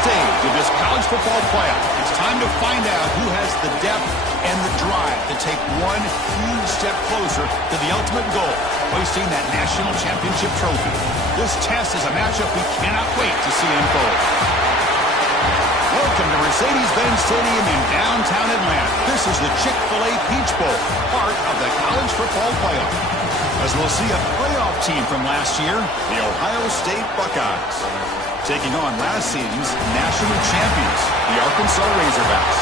stage of this college football playoff. It's time to find out who has the depth and the drive to take one huge step closer to the ultimate goal, hoisting that national championship trophy. This test is a matchup we cannot wait to see unfold. Welcome to Mercedes-Benz Stadium in downtown Atlanta. This is the Chick-fil-A Peach Bowl, part of the college football playoff. As we'll see a playoff team from last year, the Ohio State Buckeyes, taking on last season's national champions, the Arkansas Razorbacks.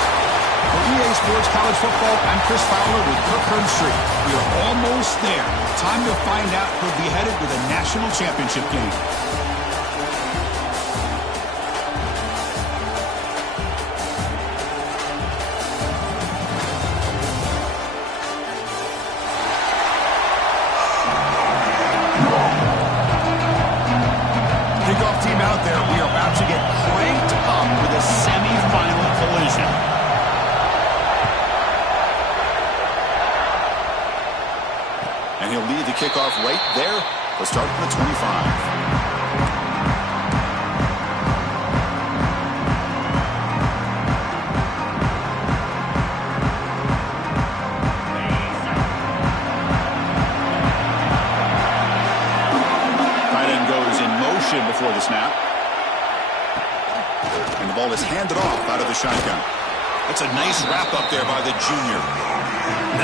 For EA Sports College Football, I'm Chris Fowler with Kirk Herbstreit. We are almost there. Time to find out who'll be headed to the national championship game. Kickoff team out there. We are about to get cranked up with a semifinal collision. And he'll lead the kickoff right there. We'll start from the 25. Before the snap. And the ball is handed off out of the shotgun. That's a nice wrap up there by the junior.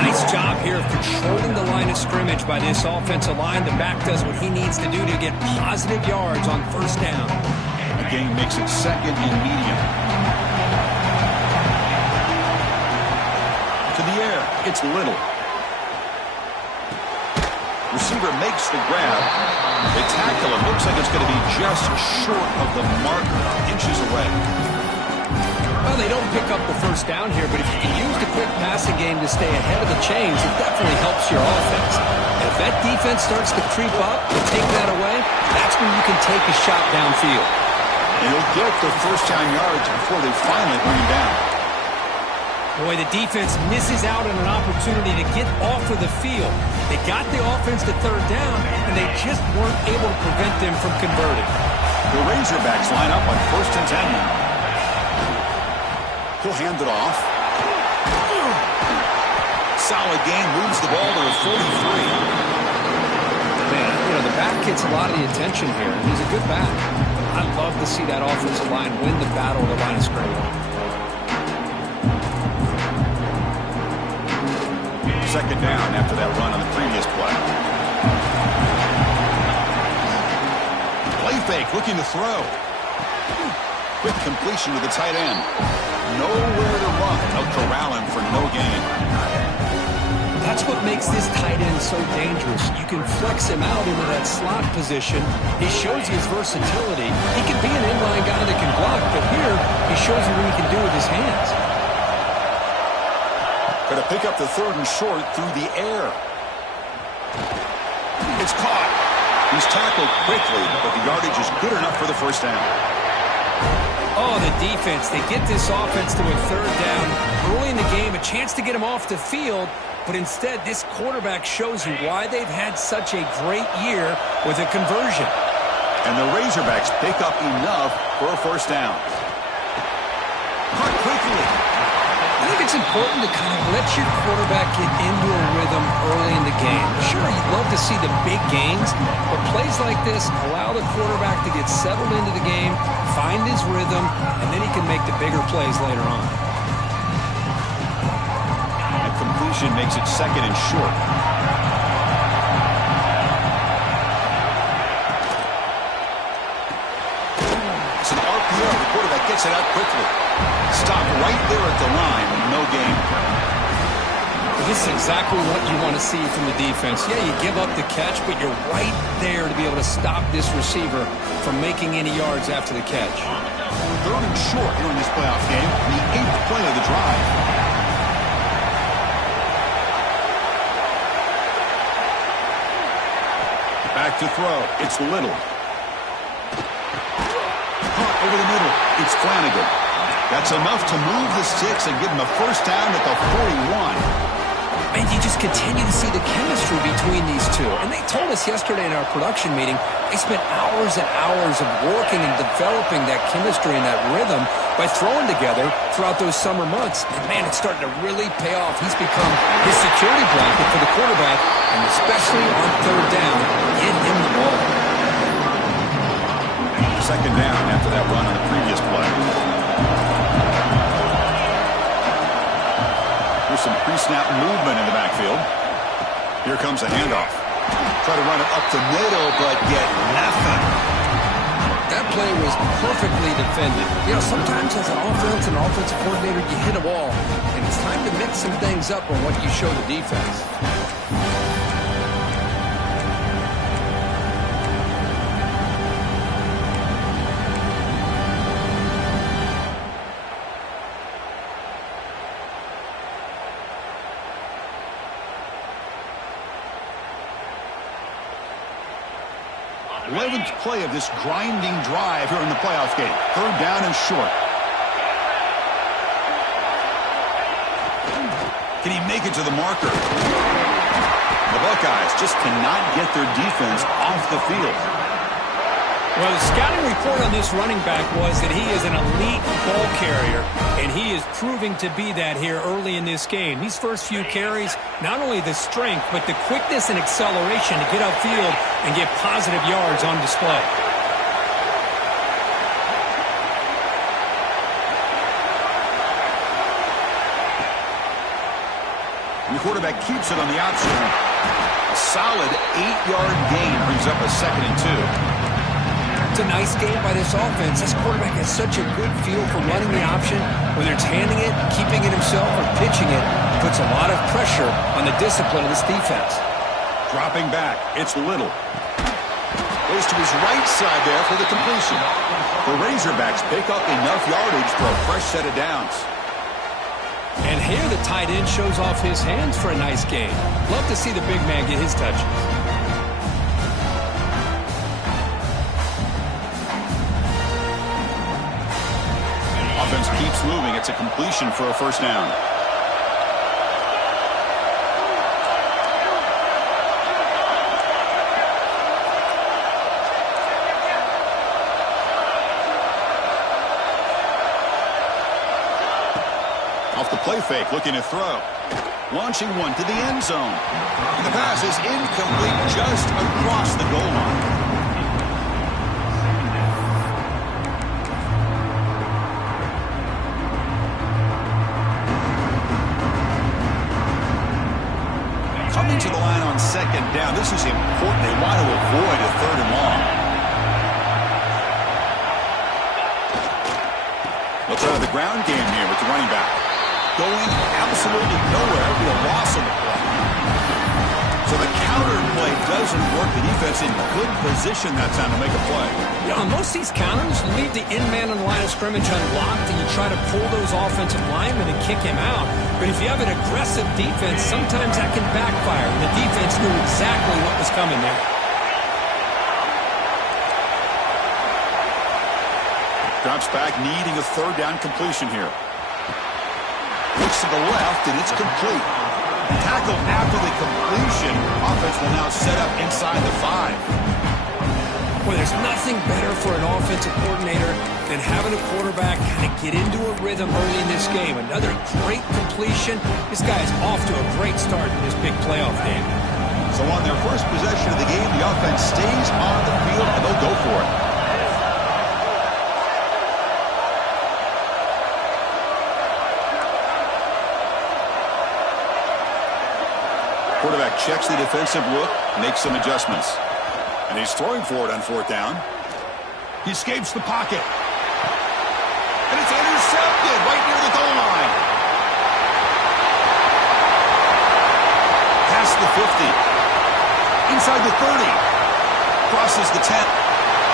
Nice job here of controlling the line of scrimmage by this offensive line. The back does what he needs to do to get positive yards on first down. The game makes it second and medium. To the air, it's Little. Receiver makes the grab. They tackle him. Looks like it's going to be just short of the marker, inches away. Well, they don't pick up the first down here, but if you can use the quick passing game to stay ahead of the chains, it definitely helps your offense. And if that defense starts to creep up and take that away, that's when you can take a shot downfield. And he'll get the first down yards before they finally bring him down. Boy, the defense misses out on an opportunity to get off of the field. They got the offense to third down, and they just weren't able to prevent them from converting. The Razorbacks line up on 1st and 10 now. He'll hand it off. Solid game, moves the ball to the 43. Man, you know, the back gets a lot of the attention here, and he's a good back. I'd love to see that offensive line win the battle of the line of scrimmage. Second down after that run on the previous play. Play fake, looking to throw. Quick completion to the tight end. Nowhere to run. They'll corral him for no gain. That's what makes this tight end so dangerous. You can flex him out into that slot position. He shows his versatility. He can be an inline guy that can block, but here he shows you what he can do with his hands. Going to pick up the 3rd and short through the air. It's caught. He's tackled quickly, but the yardage is good enough for the first down. Oh, the defense. They get this offense to a 3rd down. Early in the game, a chance to get him off the field, but instead this quarterback shows you why they've had such a great year with a conversion. And the Razorbacks pick up enough for a first down. Caught quickly. I think it's important to kind of let your quarterback get into a rhythm early in the game. Sure, you'd love to see the big gains, but plays like this allow the quarterback to get settled into the game, find his rhythm, and then he can make the bigger plays later on. That completion makes it second and short. It's an RPO. The quarterback gets it out quickly. Stop right there at the line. No gain. This is exactly what you want to see from the defense. Yeah, you give up the catch, but you're right there to be able to stop this receiver from making any yards after the catch. 3rd and short here in this playoff game. The 8th play of the drive. Back to throw. It's Little. Caught over the middle. It's Flanagan. That's enough to move the sticks and give him a first down at the 41. And you just continue to see the chemistry between these two. And they told us yesterday in our production meeting, they spent hours and hours of working and developing that chemistry and that rhythm by throwing together throughout those summer months. And, man, it's starting to really pay off. He's become his security blanket for the quarterback, and especially on third down, get him the ball. Second down after that run on the previous play. Some pre-snap movement in the backfield. Here comes a handoff. Try to run it up the middle, but get nothing. That play was perfectly defended. You know, sometimes as an offense and offensive coordinator, you hit a wall, and it's time to mix some things up on what you show the defense. Play of this grinding drive here in the playoff game. Third down and short. Can he make it to the marker? The Buckeyes just cannot get their defense off the field. Well, the scouting report on this running back was that he is an elite ball carrier, and he is proving to be that here early in this game. These first few carries, not only the strength, but the quickness and acceleration to get upfield and get positive yards on display. And the quarterback keeps it on the option. A solid 8-yard gain brings up a 2nd and 2. It's a nice game by this offense. This quarterback has such a good feel for running the option. Whether it's handing it, keeping it himself, or pitching it, puts a lot of pressure on the discipline of this defense. Dropping back, it's Little. Goes to his right side there for the completion. The Razorbacks pick up enough yardage for a fresh set of downs. And here the tight end shows off his hands for a nice game. Love to see the big man get his touches. Offense keeps moving. It's a completion for a first down. Off the play fake, looking to throw. Launching one to the end zone. The pass is incomplete just across the goal line. Coming to the line on second down. This is important. They want to avoid a 3rd and long. They'll try the ground game here with the running back. Going absolutely nowhere. It'll be a loss on the play. So the counter play doesn't work. The defense in good position that time to make a play. Yeah, on most of these counters, you leave the in-man on the line of scrimmage unblocked, and you try to pull those offensive linemen and kick him out. But if you have an aggressive defense, sometimes that can backfire. The defense knew exactly what was coming there. Drops back, needing a 3rd down completion here. Looks to the left, and it's complete. Tackle after the completion. Offense will now set up inside the 5. Well, there's nothing better for an offensive coordinator than having a quarterback kind of get into a rhythm early in this game. Another great completion. This guy is off to a great start in this big playoff game. So on their first possession of the game, the offense stays on the field, and they'll go for it. Quarterback checks the defensive look, makes some adjustments. And he's throwing for it on 4th down. He escapes the pocket. And it's intercepted right near the goal line. Past the 50. Inside the 30. Crosses the 10.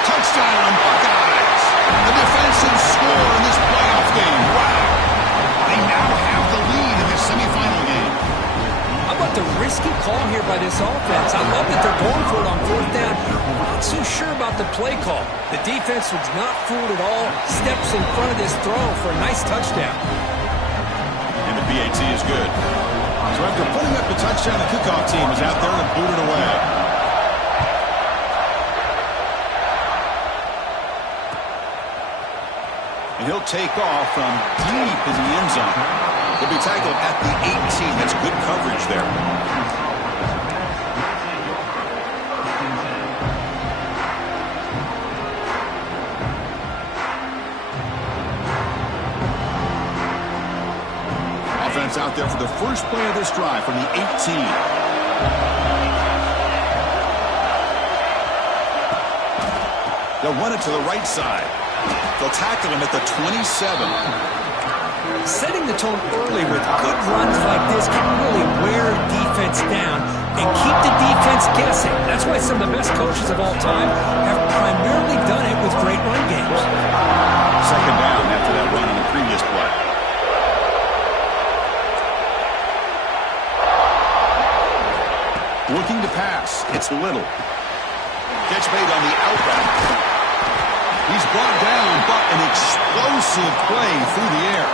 Touchdown, Buckeyes. The defensive score in this playoff game. Wow. They now have the lead in this semifinal game. How about the risky call here by this offense? I love that they're going for it on 4th down. I'm not so sure about the play call. The defense was not fooled at all. Steps in front of this throw for a nice touchdown. And the PAT is good. So after putting up the touchdown, the kickoff team is out there to boot it away. And he'll take off from deep in the end zone. He'll be tackled at the 18. That's good coverage there. Offense out there for the first play of this drive from the 18. They'll run it to the right side. They'll tackle him at the 27. Setting the tone early with good runs like this can really wear defense down and keep the defense guessing. That's why some of the best coaches of all time have primarily done it with great run games. Second down after that run on the previous play. Looking to pass. It's Little. Catch made on the outback. He's brought down, but an explosive play through the air.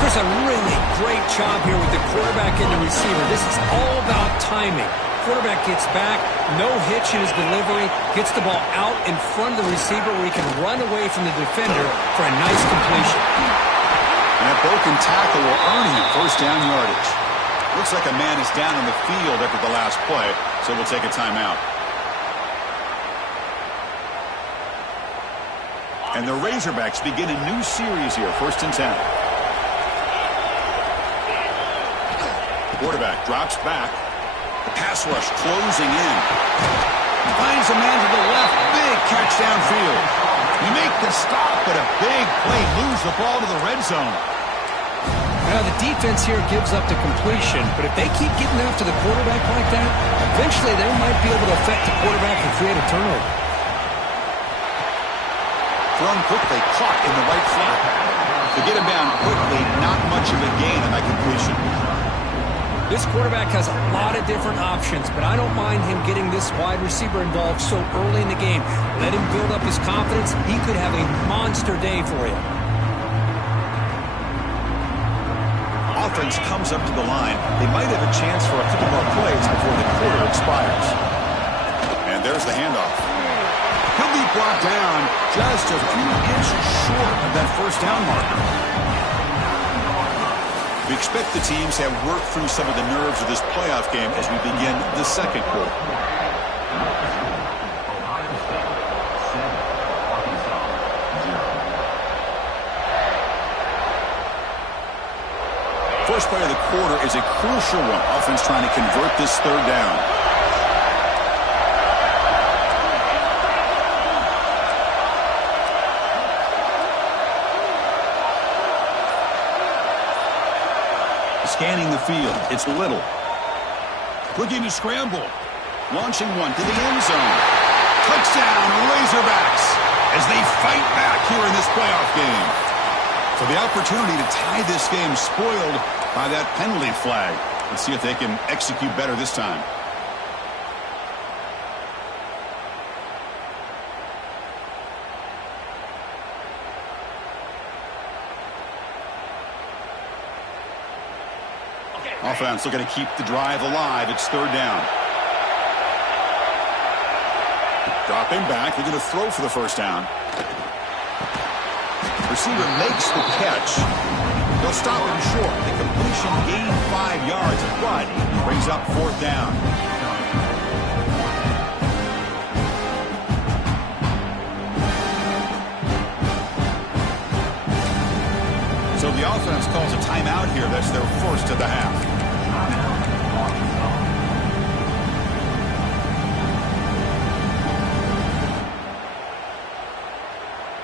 Chris, a really great job here with the quarterback and the receiver. This is all about timing. Quarterback gets back, no hitch in his delivery, gets the ball out in front of the receiver where he can run away from the defender for a nice completion. And a broken tackle will earn him first down yardage. Looks like a man is down on the field after the last play, so we'll take a timeout. And the Razorbacks begin a new series here, 1st and 10. Quarterback drops back. The pass rush closing in. Finds a man to the left. Big catch downfield. You make the stop, but a big play. Lose the ball to the red zone. Now, the defense here gives up the completion, but if they keep getting after the quarterback like that, eventually they might be able to affect the quarterback and create a turnover. Thrown quickly, caught in the right flat. To get him down quickly, not much of a gain on that completion. This quarterback has a lot of different options, but I don't mind him getting this wide receiver involved so early in the game. Let him build up his confidence. He could have a monster day for you. Offense comes up to the line. They might have a chance for a couple more plays before the quarter expires. And there's the handoff. He'll be brought down just a few inches short of that first down marker. We expect the teams have worked through some of the nerves of this playoff game as we begin the second quarter. First play of the quarter is a crucial one. Offense trying to convert this third down. Scanning the field. It's Little. Looking to scramble. Launching one to the end zone. Touchdown, Razorbacks, as they fight back here in this playoff game. So the opportunity to tie this game spoiled by that penalty flag. Let's see if they can execute better this time. Offense looking to keep the drive alive. It's third down. Dropping back, looking to throw for the first down. Receiver makes the catch. They'll stop him short. The completion gained 5 yards, but brings up fourth down. So the offense calls a timeout here. That's their first of the half.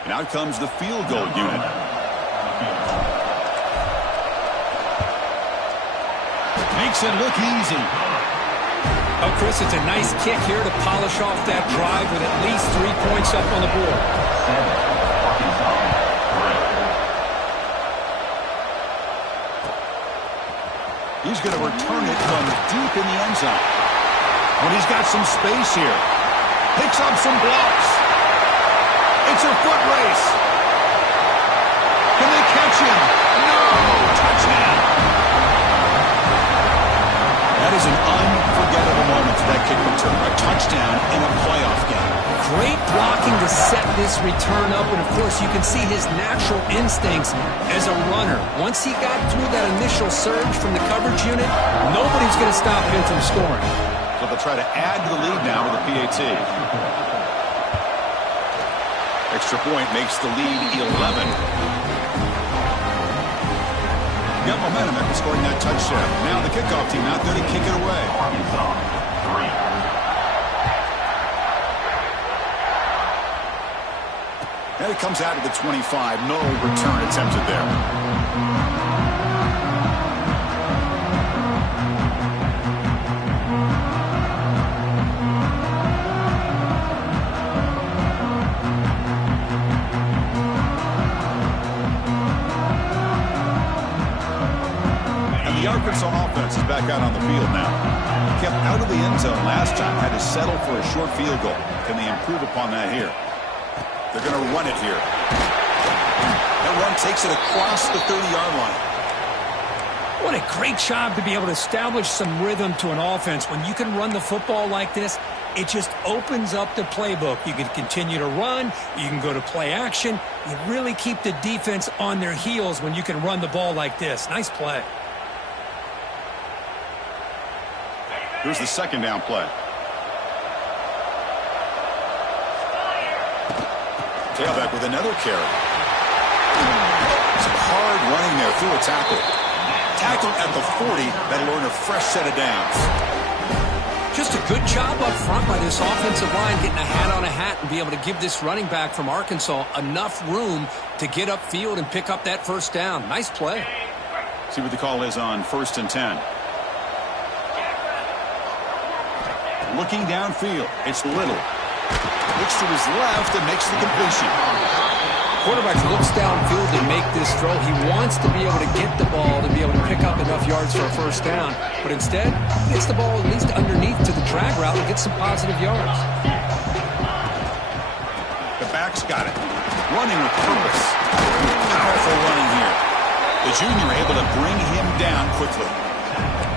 And out comes the field goal unit. Makes it look easy. Oh, Chris, it's a nice kick here to polish off that drive with at least 3 points up on the board. He's going to return it from deep in the end zone. When he's got some space here. Picks up some blocks. It's a foot race. Can they catch him? No! Touchdown! this return up, and of course you can see his natural instincts as a runner. Once he got through that initial surge from the coverage unit, nobody's going to stop him from scoring. So they'll try to add to the lead now with a PAT. Extra point makes the lead 11. Got momentum after scoring that touchdown. Now the kickoff team out there to kick it away. And it comes out of the 25. No return attempted there. Arkansas offense is back out on the field now. Kept out of the end zone last time. Had to settle for a short field goal. Can they improve upon that here? They're going to run it here. That run takes it across the 30-yard line. What a great job to be able to establish some rhythm to an offense. When you can run the football like this, it just opens up the playbook. You can continue to run. You can go to play action. You really keep the defense on their heels when you can run the ball like this. Nice play. Here's the second down play. Tailback with another carry. Some hard running there through a tackle. Tackled at the 40. That'll earn a fresh set of downs. Just a good job up front by this offensive line, getting a hat on a hat and be able to give this running back from Arkansas enough room to get upfield and pick up that first down. Nice play. See what the call is on 1st and 10. Looking downfield, it's Little. Looks to his left and makes the completion. Quarterback looks downfield to make this throw. He wants to be able to get the ball to be able to pick up enough yards for a first down. But instead, he gets the ball at least underneath to the drag route and gets some positive yards. The back's got it. Running with purpose. Powerful running here. The junior able to bring him down quickly.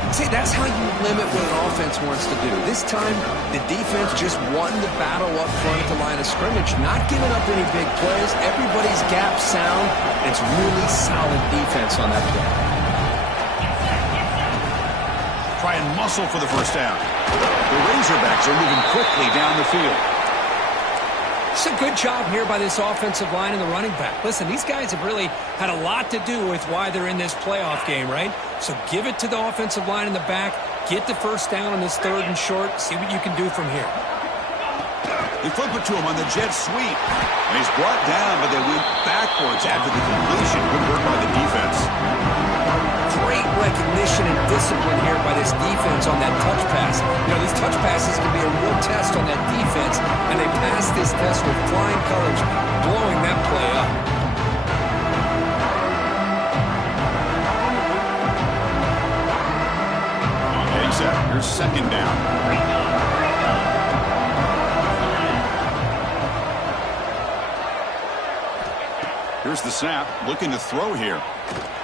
See, that's how you limit what an offense wants to do. This time, the defense just won the battle up front at the line of scrimmage, not giving up any big plays. Everybody's gap sound. It's really solid defense on that play. Try and muscle for the first down. The Razorbacks are moving quickly down the field. It's a good job here by this offensive line and the running back. Listen, these guys have really had a lot to do with why they're in this playoff game, right? So give it to the offensive line in the back. Get the first down on this 3rd and short. See what you can do from here. They flip it to him on the jet sweep. And he's brought down, but they went backwards after the completion. Good work by the defense. Great recognition and discipline here by this defense on that touch pass. You know, these touch passes can be a real test on that defense, and they passed this test with flying colors, blowing that play up. Getting set. Here's second down. Here's the snap. Looking to throw here.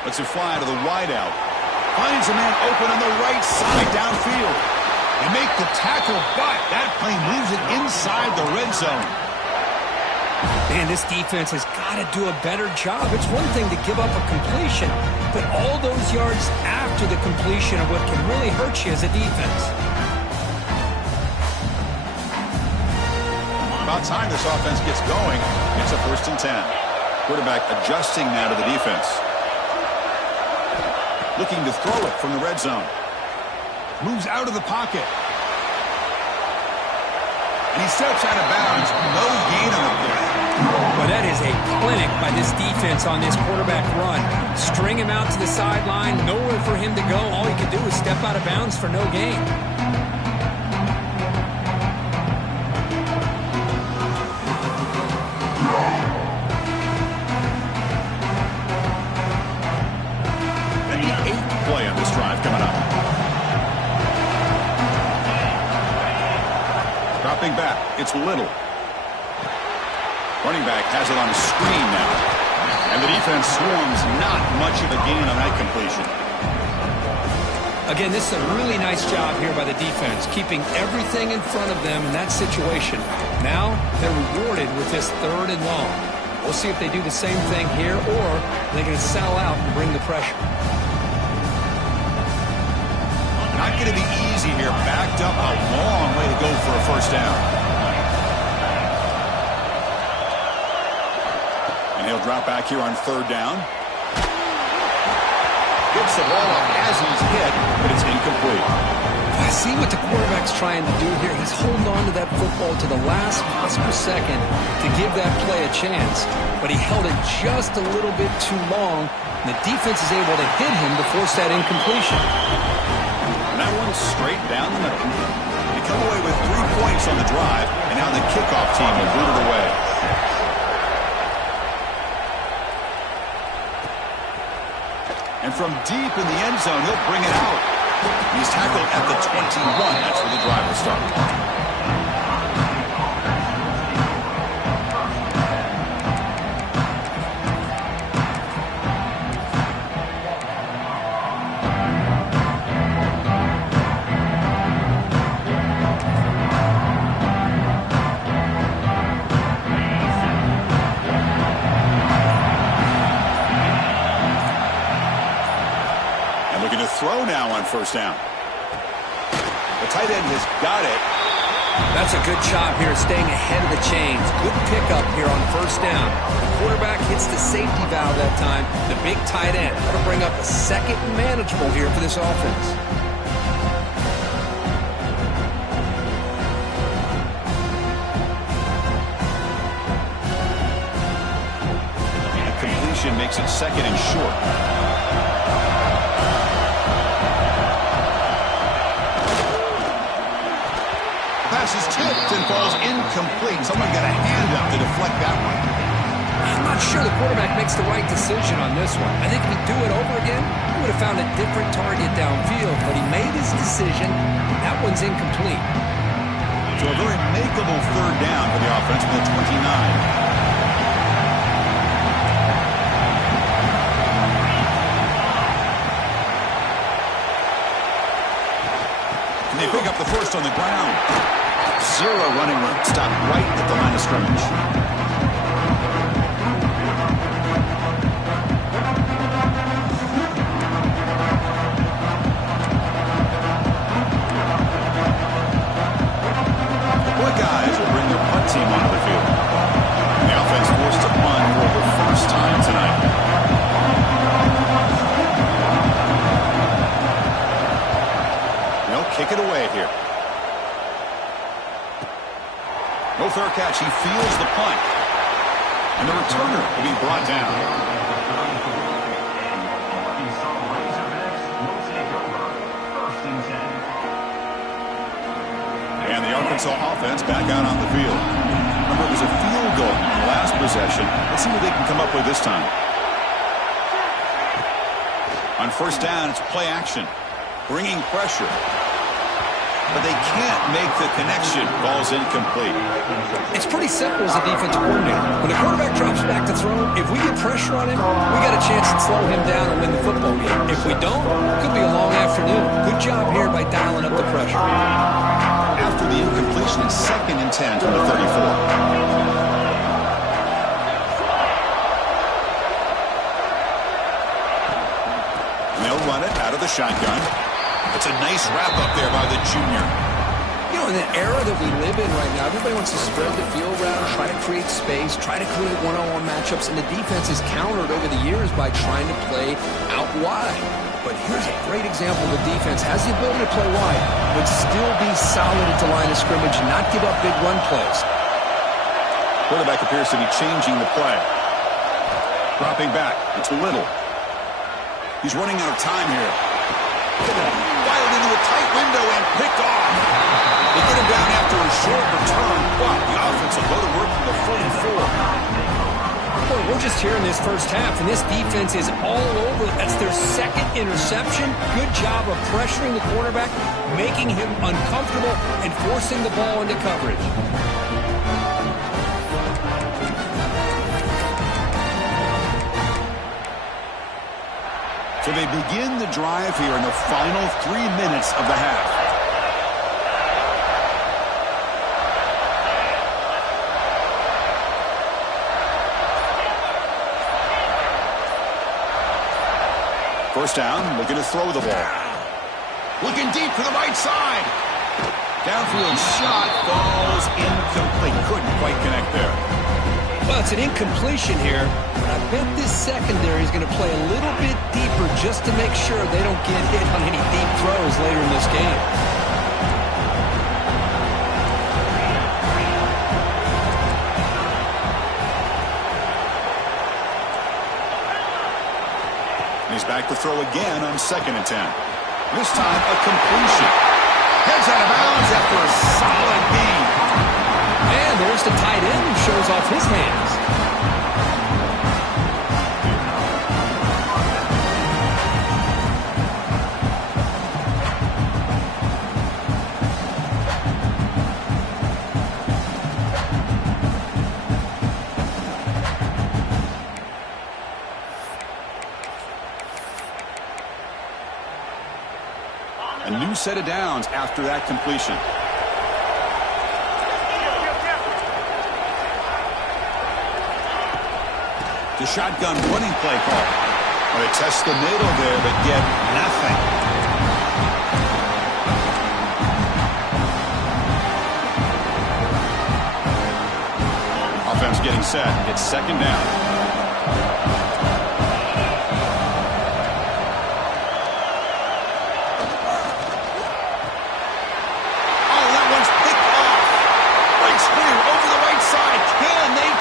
Lets it fly to the wideout. Finds a man open on the right side downfield. They make the tackle, but that play moves it inside the red zone. Man, this defense has got to do a better job. It's one thing to give up a completion, but all those yards after the completion are what can really hurt you as a defense. About time this offense gets going. It's a 1st and 10. Quarterback adjusting now to the defense. Looking to throw it from the red zone. Moves out of the pocket. And he steps out of bounds. No gain on the play. Well, that is a clinic by this defense on this quarterback run. String him out to the sideline. Nowhere for him to go. All he can do is step out of bounds for no gain. Play on this drive coming up. Dropping back, it's Little. Running back has it on a screen now. And the defense swarms, not much of a gain on that completion. Again, this is a really nice job here by the defense, keeping everything in front of them in that situation. Now they're rewarded with this 3rd and long. We'll see if they do the same thing here, or they're going to sell out and bring the pressure. Not going to be easy here. Backed up, a long way to go for a first down. And he'll drop back here on 3rd down. Gets the ball up as he's hit, but it's incomplete. I see what the quarterback's trying to do here. He's holding on to that football to the last possible second to give that play a chance. But he held it just a little bit too long, and the defense is able to hit him to force that incompletion. And that one's straight down the middle. They come away with 3 points on the drive, and now the kickoff team will boot it away. And from deep in the end zone, he'll bring it out. He's tackled at the 21. That's where the drive will start. Throw now on first down. The tight end has got it. That's a good job here staying ahead of the chains. Good pickup here on first down. The quarterback hits the safety valve that time. The big tight end. That'll bring up a 2nd and manageable here for this offense. The completion makes it 2nd and short. Pass is tipped and falls incomplete. Someone got a hand up to deflect that one. I'm not sure the quarterback makes the right decision on this one. I think if he'd do it over again, he would have found a different target downfield, but he made his decision. That one's incomplete. So a very makeable 3rd down for the offense from the 29. They pick up the first on the ground. 0 running room. Stop right at the line of scrimmage. The Buckeyes will bring their punt team onto the field. And the offense forced to punt for the first time tonight. Kick it away here. No fair catch. He feels the punt. And the returner will be brought down. And the Arkansas offense back out on the field. Remember, it was a field goal in the last possession. Let's see what they can come up with this time. On first down, it's play action. Bringing pressure. But they can't make the connection. Ball's incomplete. It's pretty simple as a defensive coordinator. When the quarterback drops back to throw, if we get pressure on him, we got a chance to slow him down and win the football game. If we don't, it could be a long afternoon. Good job here by dialing up the pressure. After the incompletion, it's 2nd and 10 from the 34. They'll run it out of the shotgun. It's a nice wrap-up there by the junior. You know, in the era that we live in right now, everybody wants to spread the field around, try to create space, try to create one-on-one matchups, and the defense is countered over the years by trying to play out wide. But here's a great example. The defense has the ability to play wide, but still be solid at the line of scrimmage and not give up big run plays. Quarterback appears to be changing the play. Dropping back. It's Little. He's running out of time here. Fired into a tight window and picked off. They get him down after a short return, but the offense will go to work from the 44. Boy, we're just here in this first half, and this defense is all over. That's their 2nd interception. Good job of pressuring the quarterback, making him uncomfortable, and forcing the ball into coverage. So they begin the drive here in the final 3 minutes of the half. First down, looking to throw the ball. Looking deep for the right side. Downfield shot falls incomplete. Couldn't quite connect there. Well, it's an incompletion here, but I bet this secondary is going to play a little bit deeper just to make sure they don't get hit on any deep throws later in this game. He's back to throw again on 2nd and 10. This time a completion. Heads out of bounds after a solid gain. And there's the tight end who shows off his hands. A new set of downs after that completion. The shotgun running play call. Well, they test the middle there, but get nothing. Offense getting set. It's 2nd down.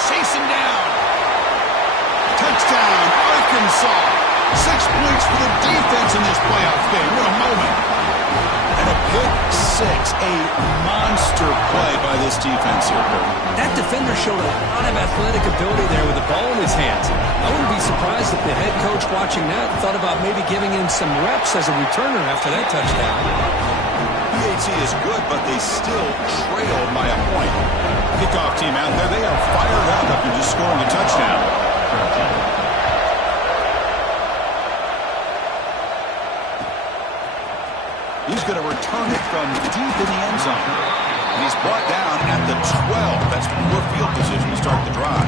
Chase him down. Touchdown, Arkansas. 6 points for the defense in this playoff game. What a moment. And a pick six. A monster play by this defense here. That defender showed a lot of athletic ability there with the ball in his hands. I wouldn't be surprised if the head coach watching that thought about maybe giving him some reps as a returner after that touchdown. PAT is good, but they still trailed by a point. Kickoff team out there, they are fired up after just scoring a touchdown. He's going to return it from deep in the end zone. And he's brought down at the 12. That's poor field position to start the drive.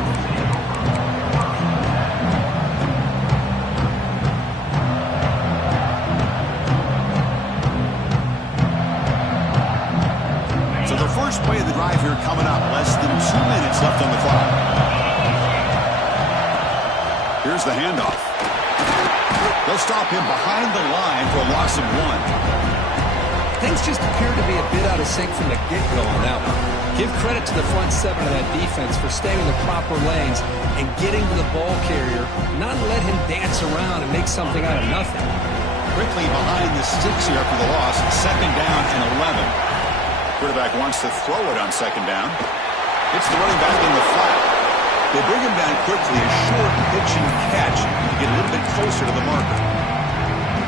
First play of the drive here coming up. Less than 2 minutes left on the clock. Here's the handoff. They'll stop him behind the line for a loss of 1. Things just appear to be a bit out of sync from the get-go on that one. Give credit to the front seven of that defense for staying in the proper lanes and getting to the ball carrier, not let him dance around and make something out of nothing. Quickly behind the sticks here for the loss. 2nd down and 11. Quarterback wants to throw it on 2nd down. It's the running back in the flat. They bring him down quickly, a short pitch and catch to get a little bit closer to the marker.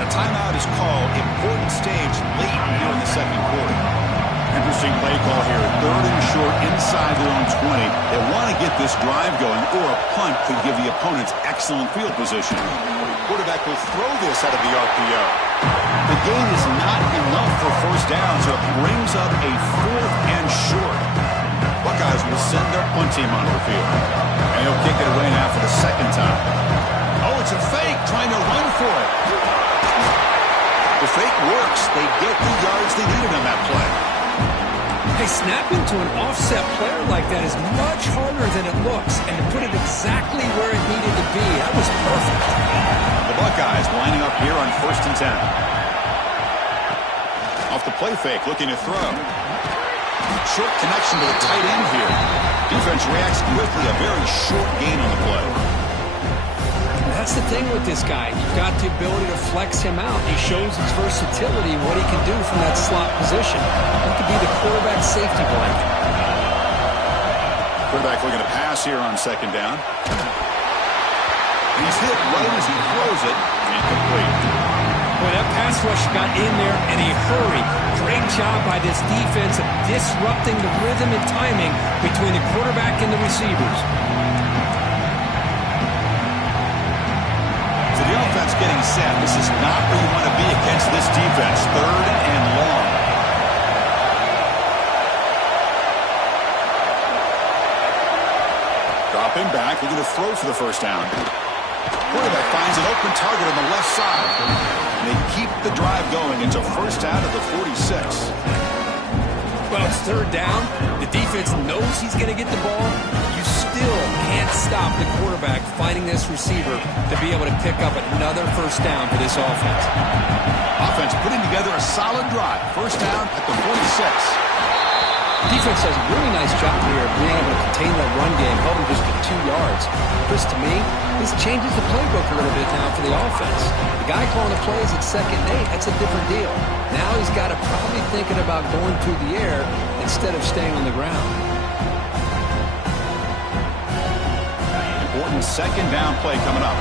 A timeout is called. Important stage late here in the 2nd quarter. Interesting play call here. 3rd and short inside their own 20. They want to get this drive going, or a punt could give the opponents excellent field position. Quarterback will throw this out of the RPO. The gain is not enough for 1st down, so it brings up a 4th and short. Buckeyes will send their punt team onto the field. And he'll kick it away now for the 2nd time. Oh, it's a fake, trying to run for it. The fake works. They get the yards they needed on that play. Hey, snapping to an offset player like that is much harder than it looks, and to put it exactly where it needed to be, that was perfect. The Buckeyes lining up here on 1st and 10. Off the play fake, looking to throw. Short connection to the tight end here. Defense reacts quickly, a very short gain on the play. That's the thing with this guy. You've got the ability to flex him out. He shows his versatility and what he can do from that slot position. He could be the quarterback safety blanket. Quarterback looking to pass here on 2nd down. He's hit right as he throws it. Incomplete. Boy, that pass rush got in there in a hurry. Great job by this defense of disrupting the rhythm and timing between the quarterback and the receivers. So the offense getting set. This is not where you want to be against this defense. 3rd and long. Dropping back, looking to throw for the first down. Quarterback finds an open target on the left side. And they keep the drive going into first down at the 46. Well, it's 3rd down. The defense knows he's going to get the ball. You still can't stop the quarterback finding this receiver to be able to pick up another first down for this offense. Offense putting together a solid drive. First down at the 46. Defense does a really nice job here of being able to contain that run game, held him just to 2 yards. Chris, to me, this changes the playbook a little bit now for the offense. The guy calling the plays at 2nd and 8, that's a different deal. Now he's got to probably thinking about going through the air instead of staying on the ground. Important 2nd down play coming up.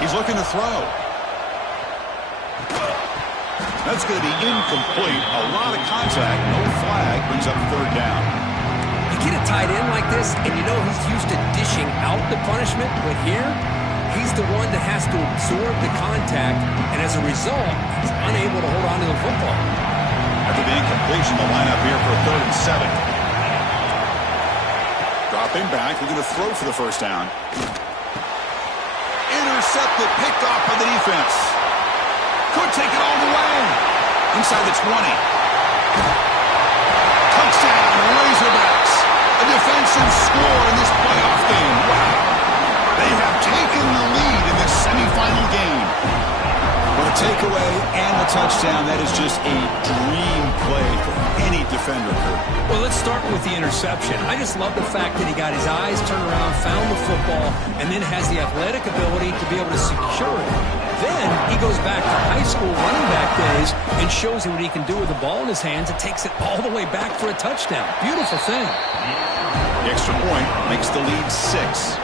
He's looking to throw. That's going to be incomplete. A lot of contact. No flag. Brings up 3rd down. You get a tight end like this, and you know he's used to dishing out the punishment, but here, he's the one that has to absorb the contact, and as a result, he's unable to hold on to the football. After the incompletion, the lineup here for 3rd and 7. Dropping back. Looking to throw for the first down. Intercepted, picked off by the defense. Could take it all the way. Inside the 20. Touchdown, Razorbacks. A defensive score in this playoff game. Wow. They have taken the lead in this semifinal game. But a takeaway and the touchdown, that is just a dream play for any defender, Kurt. Well, let's start with the interception. I just love the fact that he got his eyes turned around, found the football, and then has the athletic ability to be able to secure it. Then he goes back to high school running back days and shows you what he can do with the ball in his hands and takes it all the way back for a touchdown. Beautiful thing. The extra point makes the lead 6.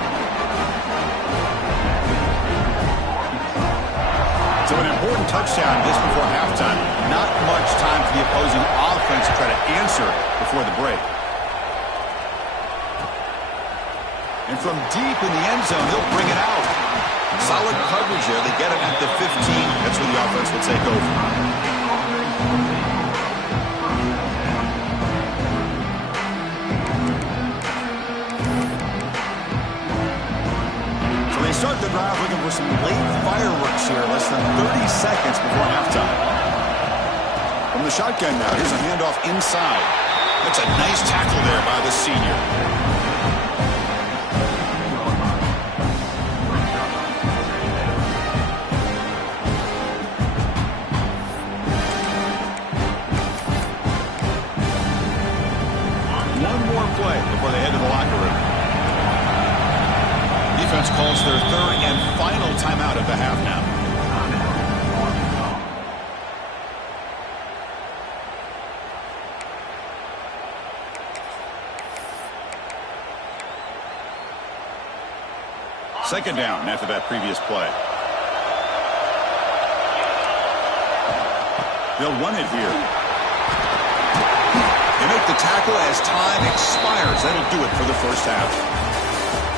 So an important touchdown just before halftime. Not much time for the opposing offense to try to answer before the break. And from deep in the end zone, they'll bring it out. Solid coverage here. They get it at the 15. That's where the offense will take over. So they start the drive looking for some late fireworks here. Less than 30 seconds before halftime. From the shotgun now, here's a handoff inside. That's a nice tackle there by the senior. Before they head to the locker room. Defense calls their 3rd and final timeout of the half now. Second down after that previous play. They'll run it here. They make the tackle as time expires. That'll do it for the first half.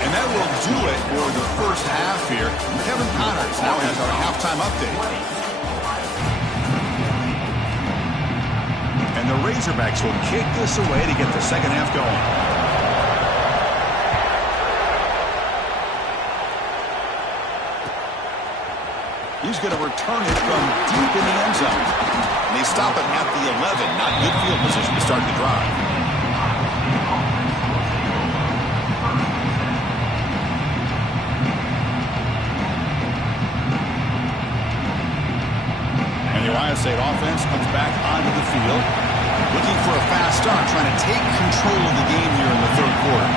And that will do it for the first half here. Kevin Connors now has our halftime update. And the Razorbacks will kick this away to get the second half going. He's going to return it from deep in the end zone. And they stop it at the 11. Not good field position to start the drive. And the Ohio State offense comes back onto the field, looking for a fast start, trying to take control of the game here in the 3rd quarter.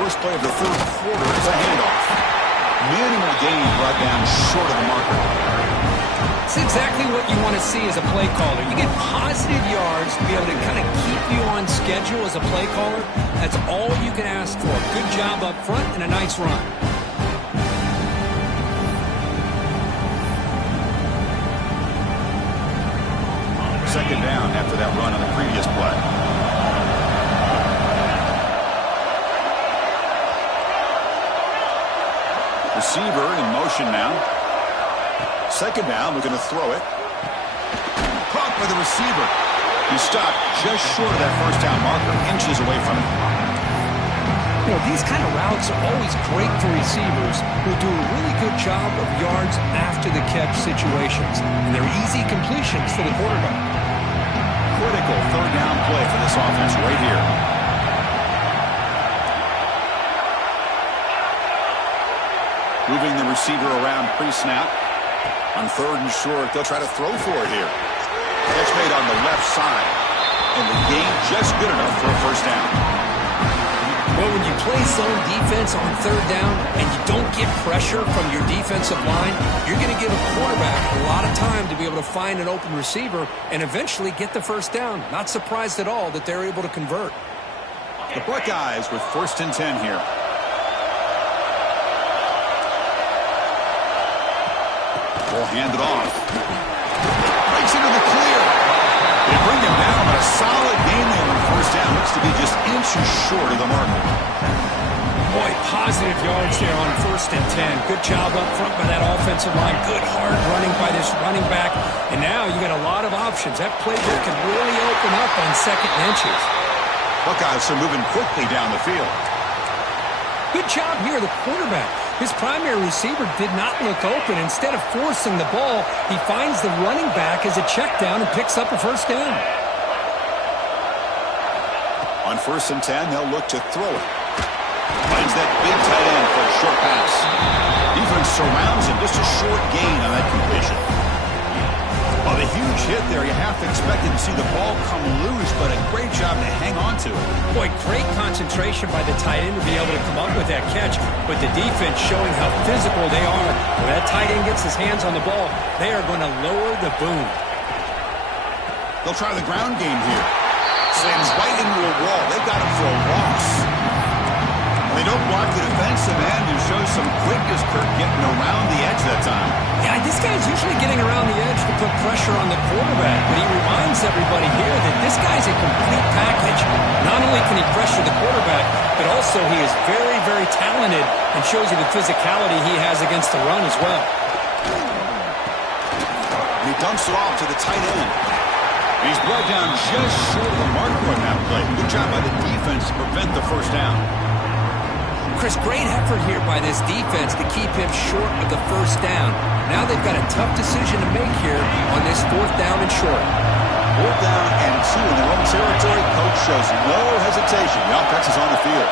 First play of the 3rd quarter is a handoff. Minimal gain brought down short of the marker. It's exactly what you want to see as a play caller. You get positive yards to be able to kind of keep you on schedule as a play caller. That's all you can ask for. Good job up front and a nice run. second down after that run on the previous play. Receiver in motion now. Second down, looking to throw it. Caught by the receiver. He stopped just short of that first down marker, inches away from it. You know, these kind of routes are always great for receivers who do a really good job of yards after the catch situations. And they're easy completions for the quarterback. Critical third down play for this offense right here. Moving the receiver around pre-snap. On third and short, they'll try to throw for it here. Catch made on the left side. And the gain just good enough for a first down. Well, when you play zone defense on third down and you don't get pressure from your defensive line, you're going to give a quarterback a lot of time to be able to find an open receiver and eventually get the first down. Not surprised at all that they're able to convert. The Buckeyes with 1st and 10 here. Ball handed off. Breaks into the clear. They bring him down, but a solid gain there on first down. Looks to be just inches short of the marker. Boy, positive yards there on 1st and 10. Good job up front by that offensive line. Good hard running by this running back. And now you got a lot of options. That playbook can really open up on 2nd and inches. Buckeyes are moving quickly down the field. Good job here, the quarterback. His primary receiver did not look open. Instead of forcing the ball, he finds the running back as a check down and picks up a first down. On 1st and 10, they'll look to throw it. Finds that big tight end for a short pass. Defense surrounds him. Just a short gain on that completion. Well, the huge hit there, you have to expect to see the ball come loose, but a great job to hang on to it. Boy, great concentration by the tight end to be able to come up with that catch, but the defense showing how physical they are. When that tight end gets his hands on the ball, they are going to lower the boom. They'll try the ground game here. Slams right into a wall. They've got him for a loss. They don't block the defensive end and show some quickness, Kirk, getting around the edge that time. Yeah, this guy's usually getting around the edge to put pressure on the quarterback, but he reminds everybody here that this guy's a complete package. Not only can he pressure the quarterback, but also he is very, very talented and shows you the physicality he has against the run as well. And he dumps it off to the tight end. He's brought down just short of the marker on that play. Good job by the defense to prevent the first down. Chris, great effort here by this defense to keep him short of the first down. Now they've got a tough decision to make here on this 4th down and short. 4th down and 2 in their own territory. Coach shows no hesitation. The offense is on the field.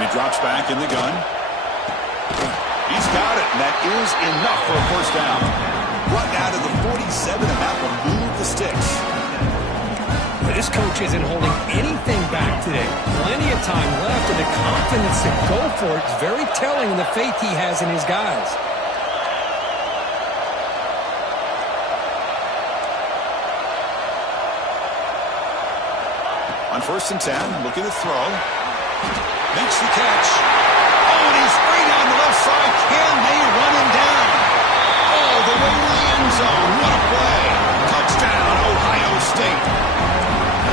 And he drops back in the gun. He's got it, and that is enough for a first down. Run out of the 47, and that will move the sticks. This coach isn't holding anything back today. Plenty of time left, and the confidence to go for it is very telling in the faith he has in his guys. On 1st and 10, looking to throw. Makes the catch. Oh, and he's free down the left side. Can they run him down? All the way to the end zone. What a play. Touchdown, Ohio State.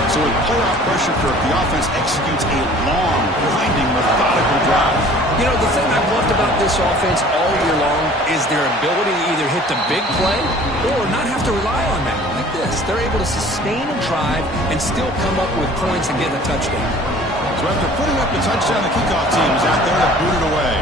So with playoff pressure, Kirk, the offense executes a long, grinding, methodical drive. You know, the thing I've loved about this offense all year long is their ability to either hit the big play or not have to rely on that. Like this, they're able to sustain a drive and still come up with points and get a touchdown. So after putting up the touchdown, the kickoff team is out there to boot it away.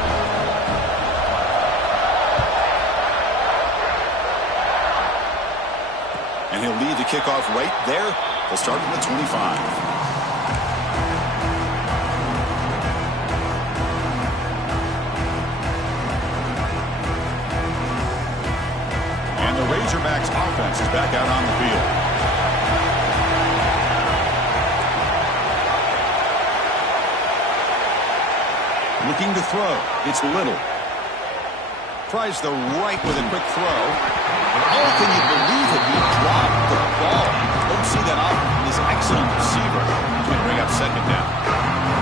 And he'll lead the kickoff right there. They'll start from the 25. And the Razorbacks offense is back out on the field. Looking to throw. It's Little. Tries the right with a quick throw. Oh, can you believe it? He dropped the ball. Don't see that often from this excellent receiver. He's going to bring up second down.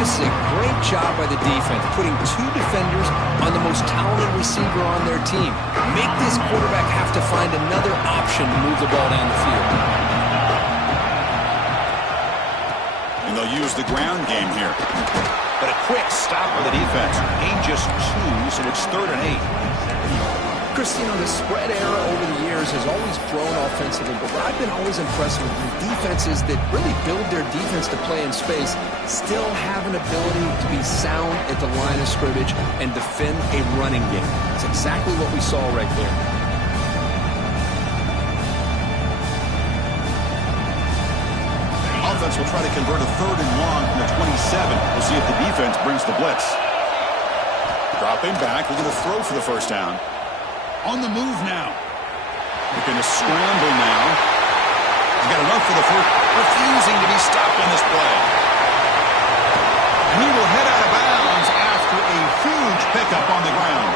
This is a great job by the defense, putting two defenders on the most talented receiver on their team. Make this quarterback have to find another option to move the ball down the field. And they'll use the ground game here. But a quick stop by the defense. Gain just 2, so it's 3rd and 8. Chris, you know, the spread era over the years has always grown offensively, but what I've been always impressed with the defenses that really build their defense to play in space still have an ability to be sound at the line of scrimmage and defend a running game. It's exactly what we saw right there. Offense will try to convert a 3rd and long from the 27. We'll see if the defense brings the blitz. Dropping back, looking to throw for the first down. On the move now. Looking to scramble now. He's got enough for the first. Refusing to be stopped on this play. And he will head out of bounds after a huge pickup on the ground.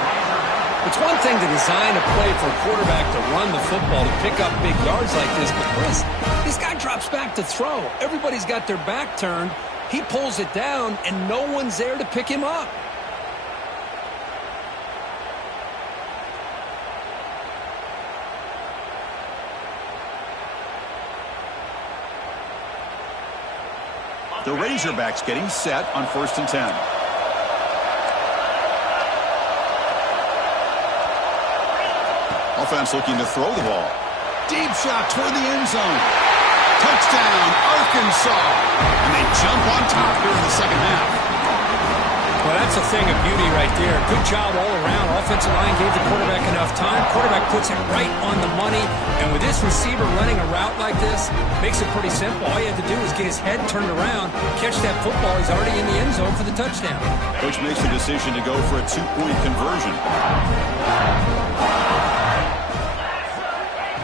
It's one thing to design a play for a quarterback to run the football, to pick up big yards like this, but Chris, this guy drops back to throw. Everybody's got their back turned. He pulls it down, and no one's there to pick him up. The Razorbacks getting set on 1st and 10. Offense looking to throw the ball. Deep shot toward the end zone. Touchdown, Arkansas. And they jump on top here in the second half. Well, that's a thing of beauty right there. Good job all around. Offensive line gave the quarterback enough time. Quarterback puts it right on the money. And with this receiver running a route like this, makes it pretty simple. All you have to do is get his head turned around, catch that football. He's already in the end zone for the touchdown. Coach makes the decision to go for a 2-point conversion.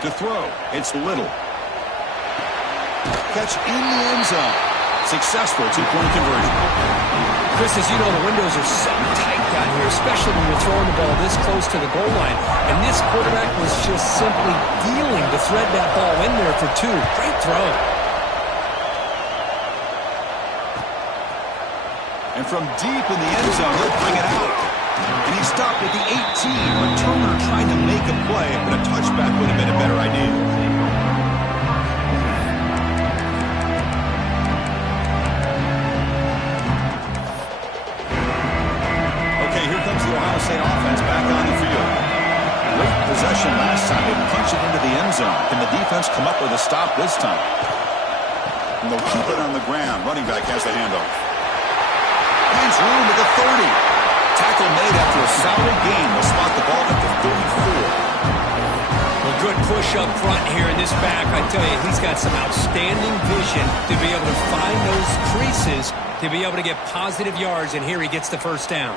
To throw, it's Little. Catch in the end zone. Successful 2-point conversion. Chris, as you know, the windows are so tight down here, especially when you're throwing the ball this close to the goal line. And this quarterback was just simply dealing to thread that ball in there for 2. Great throw. And from deep in the end zone, he'll bring it out. And he stopped at the 18. Returner trying to make a play, but a touchback would have been a better idea. Ohio State offense back on the field. Great possession last time. They punch it into the end zone. Can the defense come up with a stop this time? And they'll keep it on the ground. Running back has the handoff. Finds room at the 30. Tackle made after a solid gain. They'll spot the ball at the 34. Well, good push up front here in this back. I tell you, he's got some outstanding vision to be able to find those creases, to be able to get positive yards, and here he gets the first down.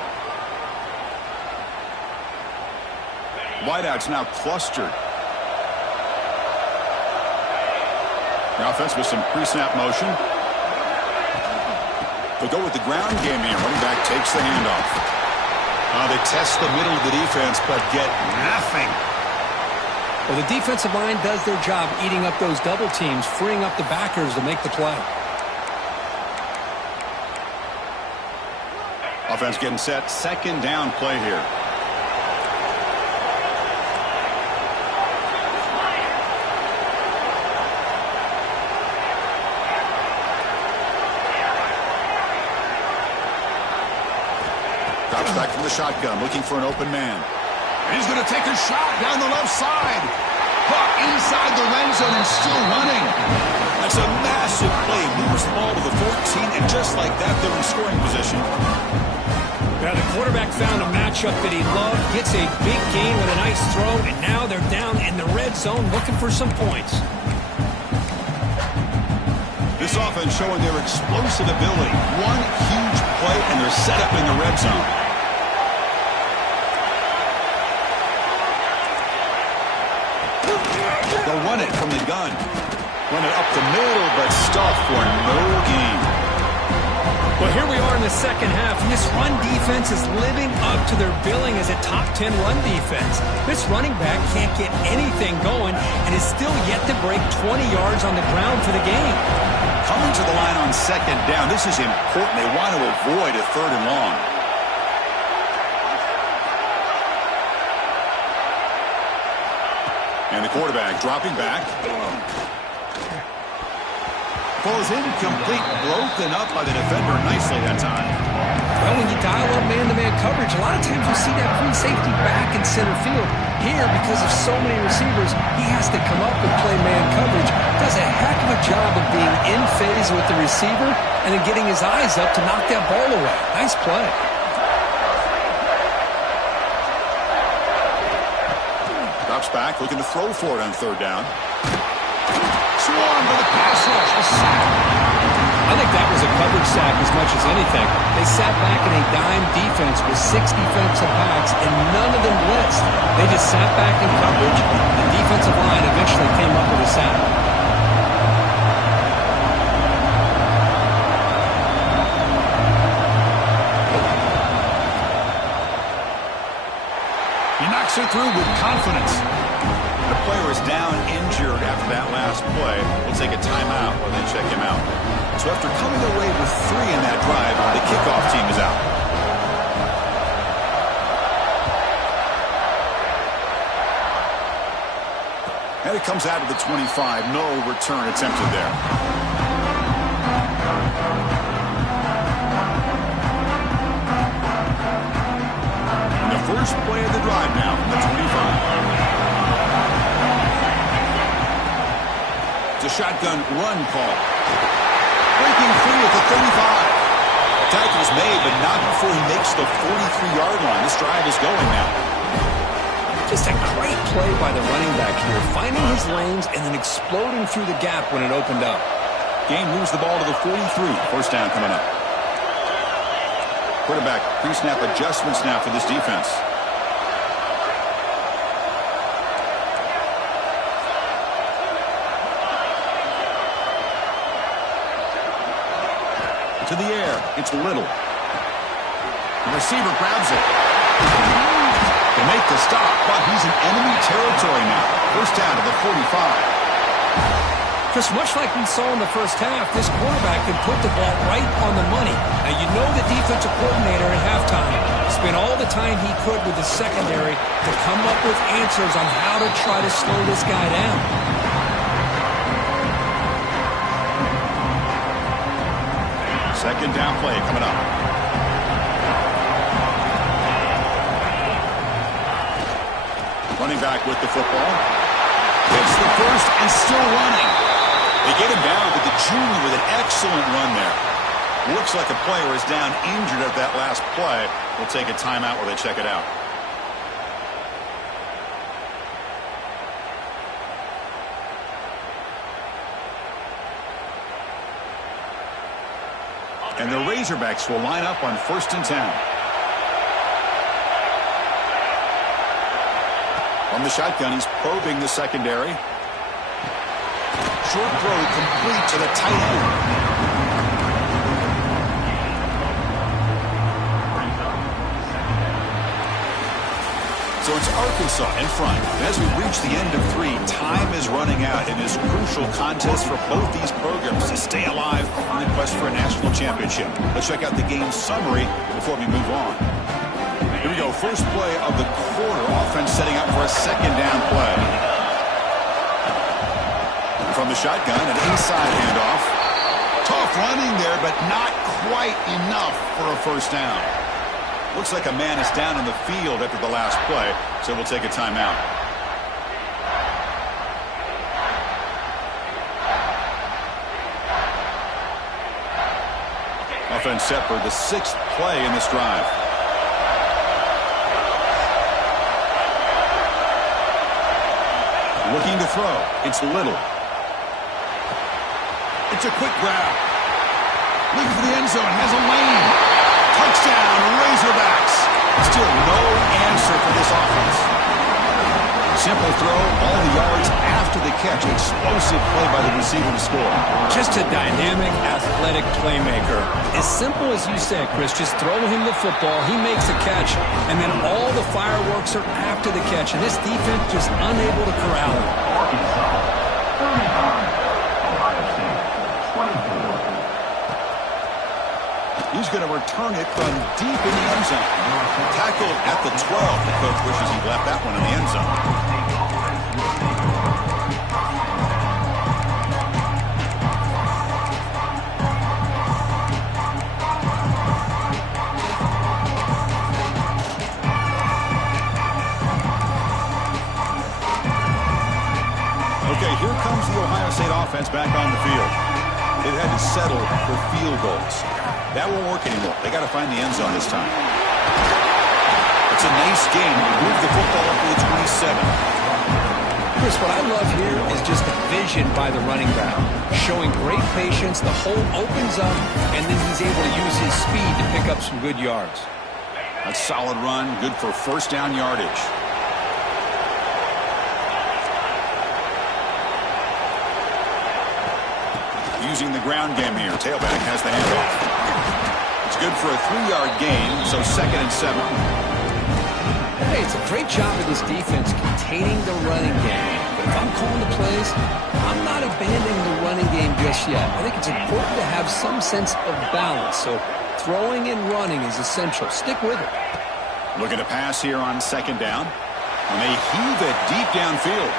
Wideouts now clustered. The offense with some pre-snap motion. They'll go with the ground game here. Running back takes the handoff. They test the middle of the defense, but get nothing. Well, the defensive line does their job eating up those double teams, freeing up the backers to make the play. Offense getting set. 2nd down play here. Drops back from the shotgun, looking for an open man. He's going to take a shot down the left side. Buck inside the red zone and still running. That's a massive play. Moves the ball to the 14, and just like that, they're in scoring position. Now, the quarterback found a matchup that he loved, gets a big gain with a nice throw, and now they're down in the red zone looking for some points. This offense showing their explosive ability. One huge play, and they're set up in the red zone. They'll run it from the gun. Run it up the middle, but stuffed for no gain. Well, here we are in the second half, and this run defense is living up to their billing as a top 10 run defense. This running back can't get anything going and is still yet to break 20 yards on the ground for the game. Coming to the line on second down. This is important. They want to avoid a third and long. And the quarterback dropping back. Falls incomplete, broken up by the defender nicely that time. Well, when you dial up man-to-man coverage, a lot of times you see that free safety back in center field. Here, because of so many receivers, he has to come up and play man coverage. Does a heck of a job of being in phase with the receiver and then getting his eyes up to knock that ball away. Nice play. Drops back, looking to throw for it on third down. Swarmed by the pass rush. A sack. I think that was a coverage sack as much as anything. They sat back in a dime defense with 6 defensive backs, and none of them blitzed. They just sat back in coverage. The defensive line eventually came up with a sack. He knocks it through with confidence. The player is down injured after that last play. We'll take a timeout while they check him out. So after coming away with 3 in that drive, the kickoff team is out. And it comes out of the 25. No return attempted there. And the first play of the drive now from the 25. It's a shotgun run call. Breaking free at the 35. Tackle's made, but not before he makes the 43-yard line. This drive is going now. Just a great play by the running back here, finding his lanes and then exploding through the gap when it opened up. Game moves the ball to the 43. First down coming up. Quarterback pre-snap adjustments now for this defense. To the air. It's Little. The receiver grabs it. They make the stop, but he's in enemy territory now. First down to the 45. Just much like we saw in the first half, this quarterback can put the ball right on the money. Now, you know the defensive coordinator at halftime spent all the time he could with the secondary to come up with answers on how to try to slow this guy down. Second down play coming up. Running back with the football. Gets the first and still running. They get him down, but the junior with an excellent run there. Looks like a player is down injured at that last play. We'll take a timeout while they check it out. And the Razorbacks will line up on 1st and 10. From the shotgun, he's probing the secondary. Short throw complete to the tight end. So it's Arkansas in front. And as we reach the end of 3, time is running out in this crucial contest for both these programs to stay alive in the quest for a national championship. Let's check out the game summary before we move on. Here we go. First play of the quarter. Offense setting up for a second down play. From the shotgun, an inside handoff. Tough running there, but not quite enough for a first down. Looks like a man is down on the field after the last play, so we'll take a timeout. Offense set for the 6th play in this drive. Looking to throw. It's Little. It's a quick grab. Looking for the end zone. Has a lane. Touchdown, Razorbacks. Still no answer for this offense. Simple throw, all the yards after the catch. Explosive play by the receiver to score. Just a dynamic, athletic playmaker. As simple as you said, Chris, just throw him the football, he makes a catch, and then all the fireworks are after the catch. And this defense just unable to corral him. Arkansas, 35, Ohio State, 24. He's going to return it from deep in the end zone. Tackled at the 12. The coach wishes he left that one in the end zone. Okay, here comes the Ohio State offense back on the field. They've had to settle for field goals. That won't work anymore. They got to find the end zone this time. It's a nice game. Move the football up to the 27. Chris, what I love here is just the vision by the running back. Showing great patience, the hole opens up, and then he's able to use his speed to pick up some good yards. A solid run, good for first down yardage. Using the ground game here. Tailback has the handoff. It's good for a 3-yard gain, so 2nd and 7. Hey, it's a great job of this defense containing the running game. But if I'm calling the plays, I'm not abandoning the running game just yet. I think it's important to have some sense of balance. So throwing and running is essential. Stick with it. Looking to pass here on 2nd down. And they heave it deep downfield.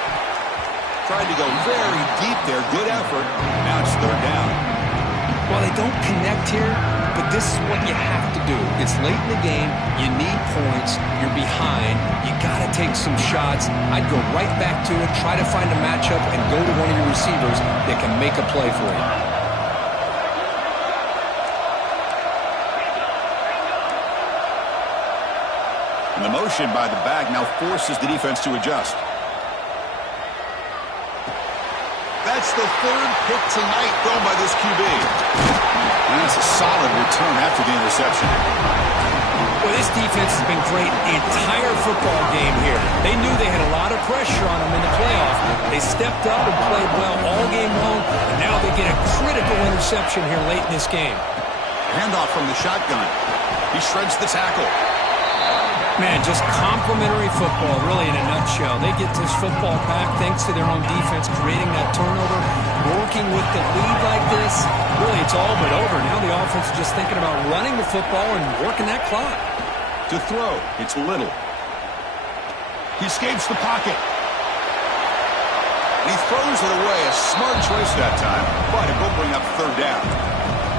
Tried to go very deep there. Good effort. Now it's 3rd down. Well, they don't connect here, but this is what you have to do. It's late in the game. You need points. You're behind. You got to take some shots. I'd go right back to it, try to find a matchup, and go to one of your receivers that can make a play for you. And the motion by the back now forces the defense to adjust. That's the 3rd pick tonight thrown by this QB. And that's a solid return after the interception. Well, this defense has been great the entire football game here. They knew they had a lot of pressure on them in the playoff. They stepped up and played well all game long, and now they get a critical interception here late in this game. Handoff from the shotgun. He shreds the tackle. Man, just complimentary football, really, in a nutshell. They get this football back thanks to their own defense, creating that turnover, working with the lead like this. Really, it's all but over. Now the offense is just thinking about running the football and working that clock. To throw, it's Little. He escapes the pocket. And he throws it away. A smart choice that time, but it will bring up 3rd down.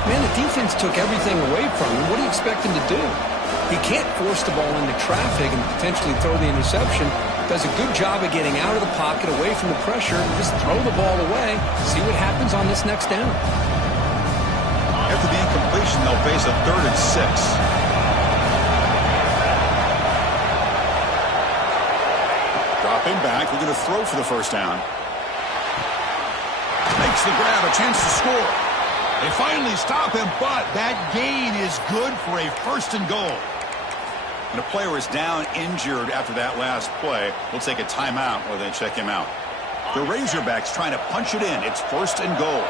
Man, the defense took everything away from him. What do you expect him to do? He can't force the ball into traffic and potentially throw the interception. Does a good job of getting out of the pocket, away from the pressure, and just throw the ball away. See what happens on this next down. After the incompletion, they'll face a 3rd and 6. Dropping back, we're going to throw for the first down. Makes the grab, a chance to score. They finally stop him, but that gain is good for a 1st and goal. And a player is down injured after that last play. We'll take a timeout while they check him out. The Razorbacks trying to punch it in. It's 1st and goal.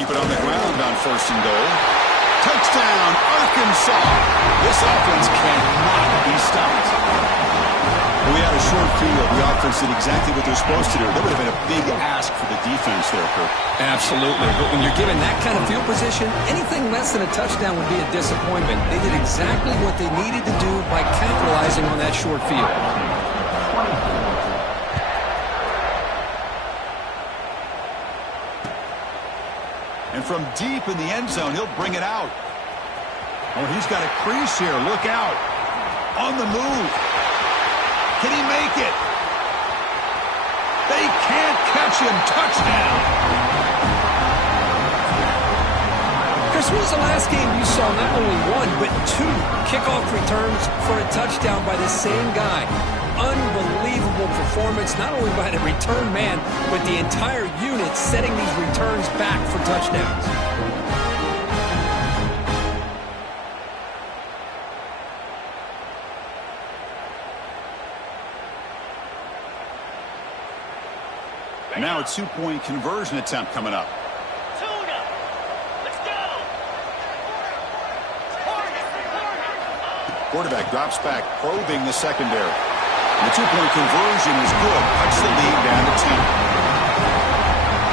Keep it on the ground on 1st and goal. Touchdown, Arkansas. This offense cannot be stopped. We had a short field. The offense did exactly what they're supposed to do. That would have been a big ask for the defense there, Kirk. Absolutely. But when you're given that kind of field position, anything less than a touchdown would be a disappointment. They did exactly what they needed to do by capitalizing on that short field. And from deep in the end zone, he'll bring it out. Oh, he's got a crease here. Look out. On the move. Can he make it? They can't catch him. Touchdown. Chris, when was the last game you saw not only 1, but 2 kickoff returns for a touchdown by the same guy? Unbelievable performance, not only by the return man, but the entire unit setting these returns back for touchdowns. Now a 2-point conversion attempt coming up. Quarterback drops back, probing the secondary. And the 2-point conversion is good. Cuts the lead down to 10.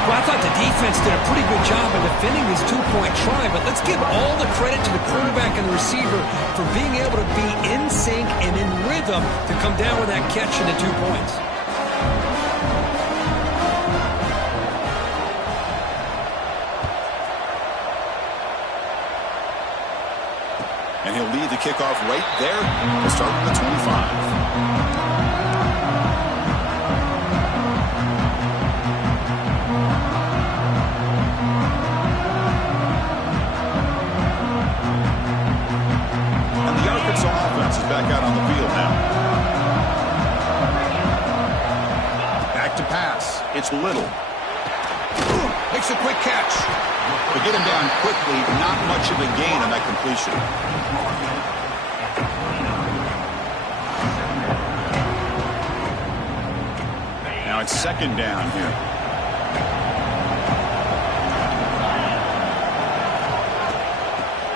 Well, I thought the defense did a pretty good job of defending this two-point try, but let's give all the credit to the quarterback and the receiver for being able to be in sync and in rhythm to come down with that catch and the 2 points. And he'll lead the kickoff right there to start with the 25. Is back out on the field now. Back to pass. It's Little. Makes a quick catch. To get him down quickly, not much of a gain on that completion. Now it's second down here.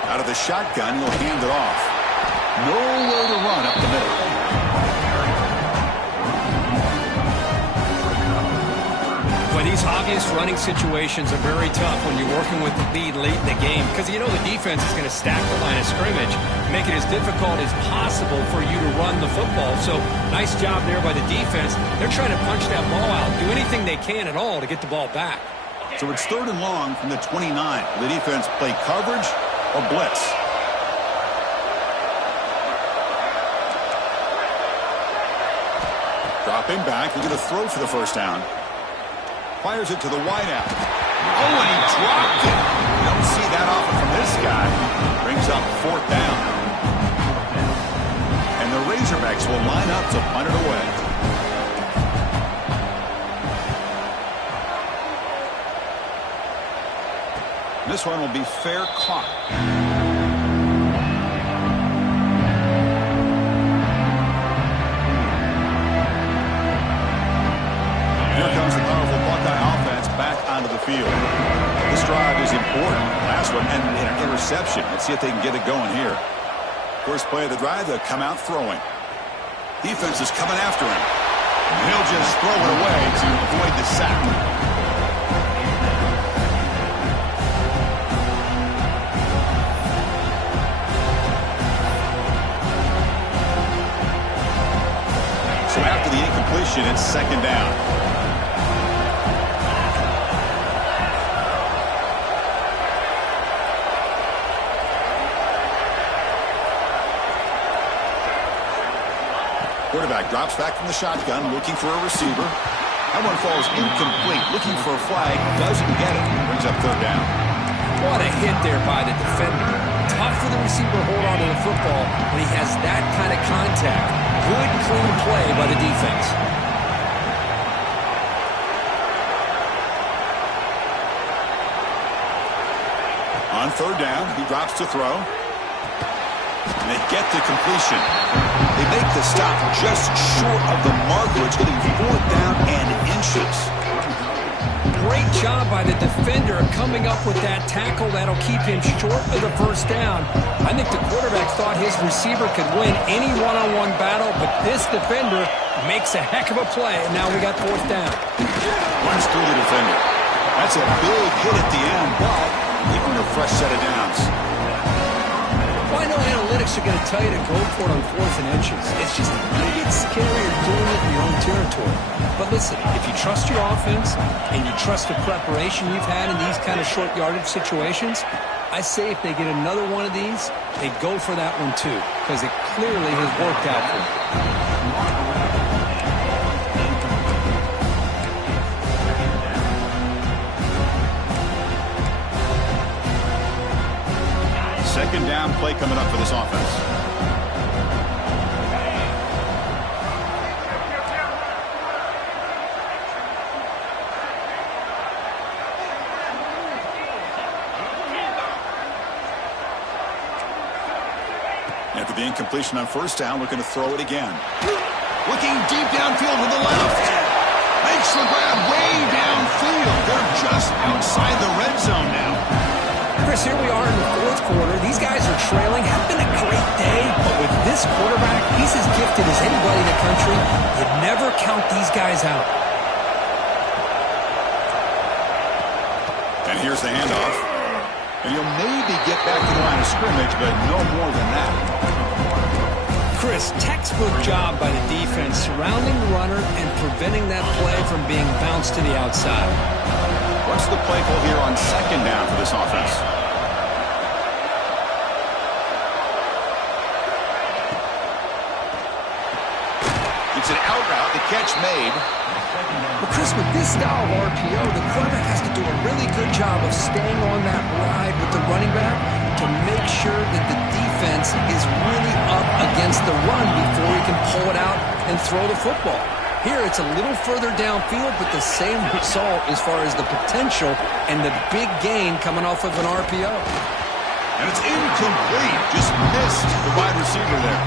Out of the shotgun, he'll hand it off. Nowhere to run up the middle. Well, these obvious running situations are very tough when you're working with the lead late in the game because you know the defense is going to stack the line of scrimmage, make it as difficult as possible for you to run the football. So nice job there by the defense. They're trying to punch that ball out, do anything they can at all to get the ball back. So it's third and long from the 29. The defense play coverage or blitz. Dropping back, he's going to throw for the first down. Fires it to the wideout. Oh, and he dropped it. You don't see that often from this guy. Brings up fourth down. And the Razorbacks will line up to punt it away. This one will be fair caught. Field. This drive is important. Last one ended in an interception. Let's see if they can get it going here. First play of the drive, they'll come out throwing. Defense is coming after him. And he'll just throw it away to avoid the sack. So after the incompletion, it's second down. Quarterback drops back from the shotgun, looking for a receiver. That one falls incomplete, looking for a flag, doesn't get it. Brings up third down. What a hit there by the defender. Tough for the receiver to hold on to the football when he has that kind of contact. Good, clean play by the defense. On third down, he drops to throw. And they get the completion. They make the stop just short of the marker. It's getting fourth down and inches. Great job by the defender coming up with that tackle that'll keep him short of the first down. I think the quarterback thought his receiver could win any one-on-one battle, but this defender makes a heck of a play, and now we got fourth down. Runs through the defender. That's a big hit at the end, but even a fresh set of downs. Well, I know analytics are going to tell you to go for it on fourth and inches. It's just a little bit scarier doing it in your own territory. But listen, if you trust your offense and you trust the preparation you've had in these kind of short yardage situations, I say if they get another one of these, they go for that one too, because it clearly has worked out for them. Second down play coming up for this offense. After the incompletion on first down, looking to throw it again. Looking deep downfield to the left. Makes the grab way downfield. They're just outside the red zone now. Chris, here we are in the fourth quarter. These guys are trailing. Have been a great day, but with this quarterback, he's as gifted as anybody in the country. You never count these guys out. And here's the handoff. And he'll maybe get back to the line of scrimmage, but no more than that. Chris, textbook job by the defense surrounding the runner and preventing that play from being bounced to the outside. What's the play call here on second down for this offense? It's an out route, the catch made. But Chris, with this style of RPO, the quarterback has to do a really good job of staying on that ride with the running back to make sure that the defense is really up against the run before he can pull it out and throw the football. Here, it's a little further downfield, but the same result as far as the potential and the big gain coming off of an RPO. And it's incomplete. Just missed the wide receiver there.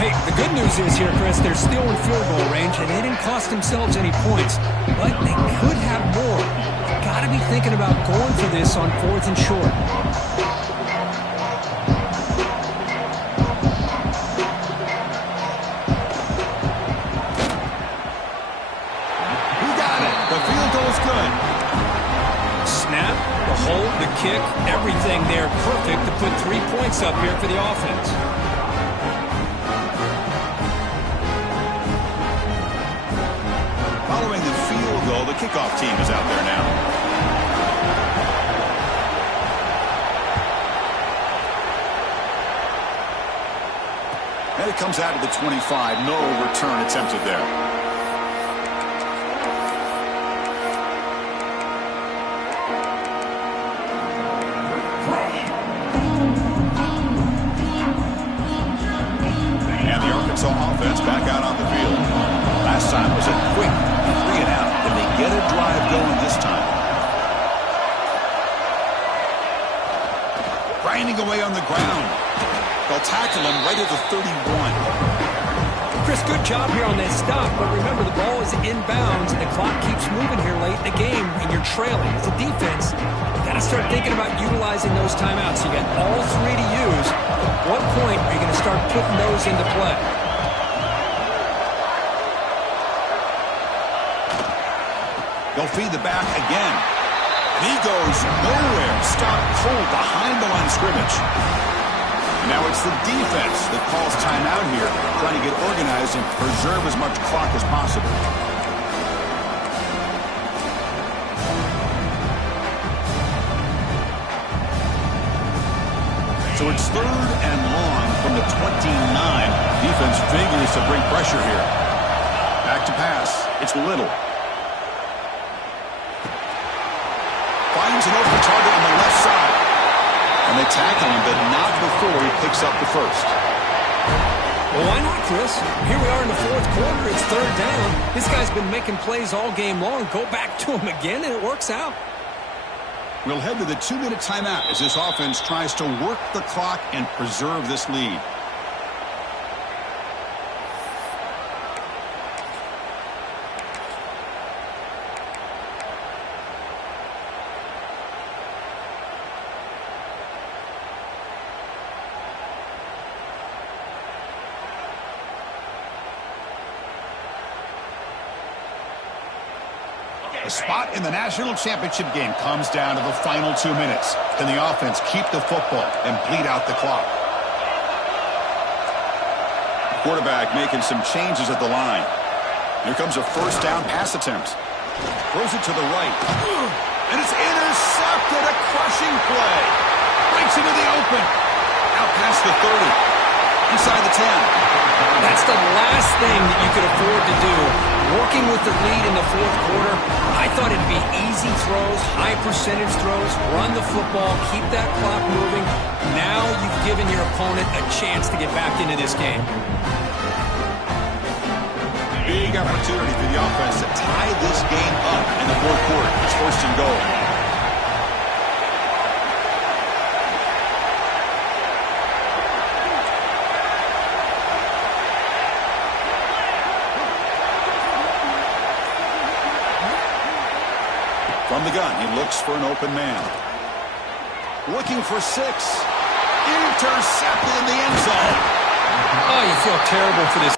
Hey, the good news is here, Chris, they're still in field goal range, and they didn't cost themselves any points. But they could have more. Got to be thinking about going for this on 4th and short. He got it. The field goal's good. Snap, the hold, the kick, everything there perfect to put 3 points up here for the offense. Following the field goal, the kickoff team is out there now. And it comes out of the 25. No return attempted there. Offense back out on the field. Last time was a quick 3 and out. Can they get a drive going this time? Grinding away on the ground. They'll tackle him right at the 31. Chris, good job here on that stop, but remember the ball is inbounds and the clock keeps moving here late in the game and you're trailing. As a defense, you got to start thinking about utilizing those timeouts. You got all 3 to use. At what point are you going to start putting those into play? They'll feed the back again. And he goes nowhere. Stopped cold behind the line of scrimmage. And now it's the defense that calls timeout here, trying to get organized and preserve as much clock as possible. So it's 3rd and long from the 29. Defense figures to bring pressure here. Back to pass. It's Little. Finds an open target on the left side. And they tackle him, but not before he picks up the first. Well, why not, Chris? Here we are in the 4th quarter. It's 3rd down. This guy's been making plays all game long. Go back to him again, and it works out. We'll head to the 2-minute timeout as this offense tries to work the clock and preserve this lead. A spot in the national championship game comes down to the final 2 minutes. Can the offense keep the football and bleed out the clock? Quarterback making some changes at the line. Here comes a first down pass attempt. Throws it to the right. And it's intercepted. A crushing play. Breaks into the open. Out past the 30. Inside the 10. That's the last thing that you could afford to do. Working with the lead in the 4th quarter, I thought it'd be easy throws, high percentage throws, run the football, keep that clock moving. Now you've given your opponent a chance to get back into this game. Big opportunity for the offense to tie this game up in the 4th quarter. It's 1st and goal. From the gun, he looks for an open man. Looking for 6. Intercepted in the end zone. Oh, you feel terrible for this.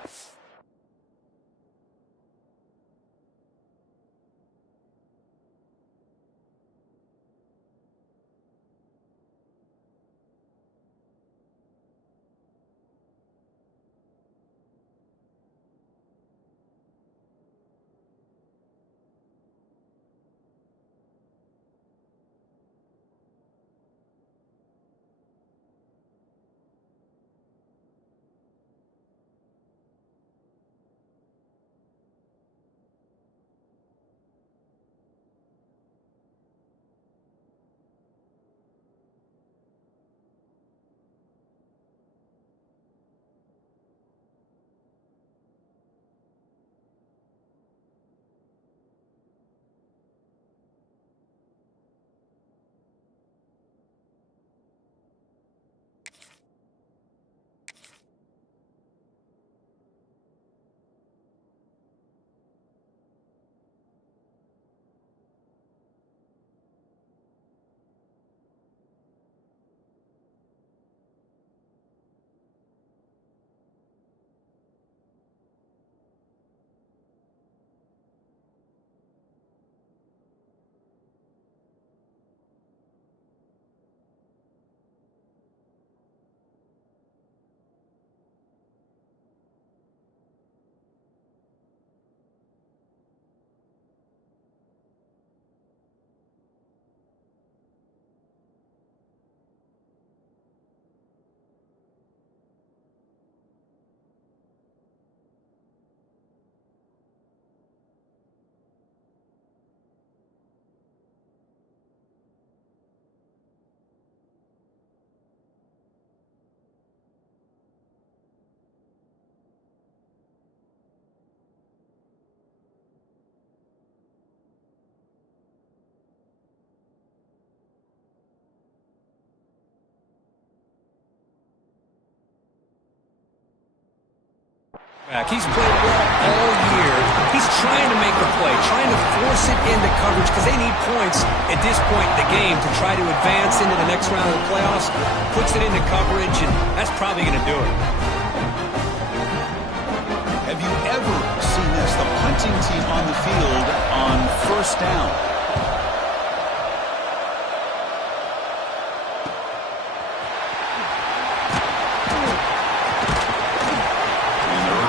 He's played well all year. He's trying to make the play, trying to force it into coverage because they need points at this point in the game to try to advance into the next round of the playoffs. Puts it into coverage, and that's probably going to do it. Have you ever seen this? The punting team on the field on first down.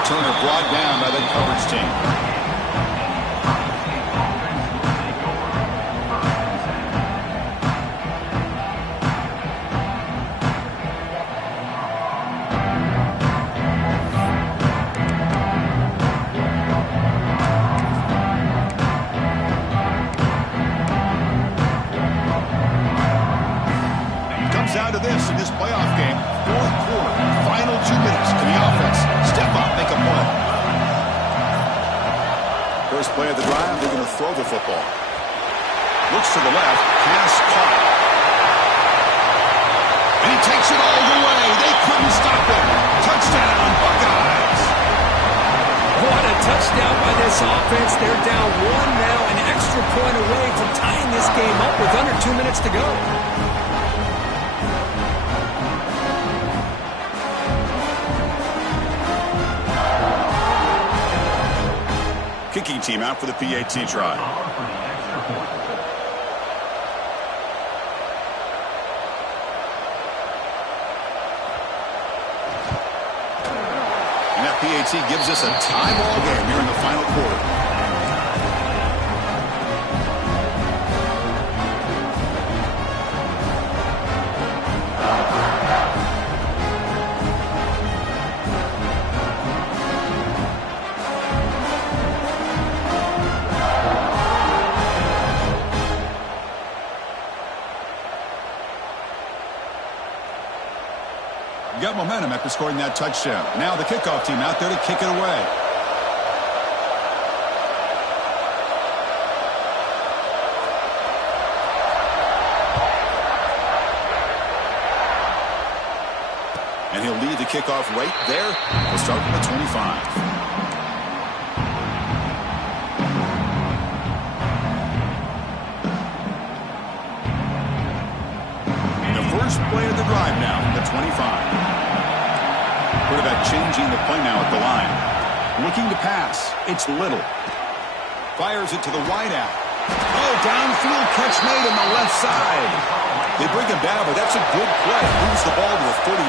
Turner brought down by the coverage team. It comes down to this in this playoff game. Fourth quarter, final 2 minutes. Can the offense step up, make a play? First play of the drive, they're going to throw the football. Looks to the left, pass caught. And he takes it all the way. They couldn't stop him. Touchdown, Buckeyes. What a touchdown by this offense. They're down one now, an extra point away from tying this game up with under 2 minutes to go. Kicking team out for the PAT try. And that PAT gives us a tie ball game here in the final quarter. Got momentum after scoring that touchdown. Now the kickoff team out there to kick it away. And he'll lead the kickoff right there. We'll start from the 25. First play of the drive now, the 25. Quarterback changing the play now at the line. Looking to pass. It's Little. Fires it to the wideout. Oh, downfield catch made on the left side. They bring him down, but that's a good play. Moves the ball to the 39.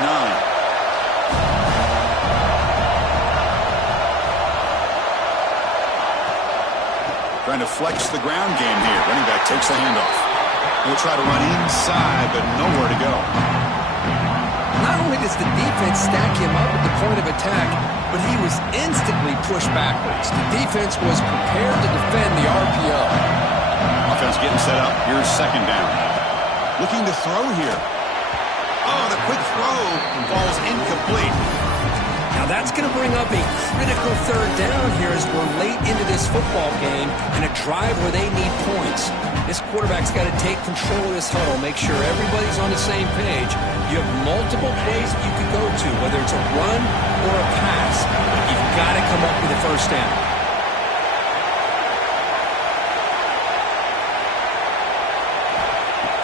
Trying to flex the ground game here. Running back takes the handoff. We'll try to run inside, but nowhere to go. Not only does the defense stack him up at the point of attack, but he was instantly pushed backwards. The defense was prepared to defend the RPO. Offense getting set up. Here's second down. Looking to throw here. Oh, the quick throw falls incomplete. Now that's going to bring up a critical third down here as we're late into this football game and a drive where they need points. This quarterback's got to take control of this huddle, make sure everybody's on the same page. You have multiple plays that you can go to, whether it's a run or a pass. You've got to come up with a first down.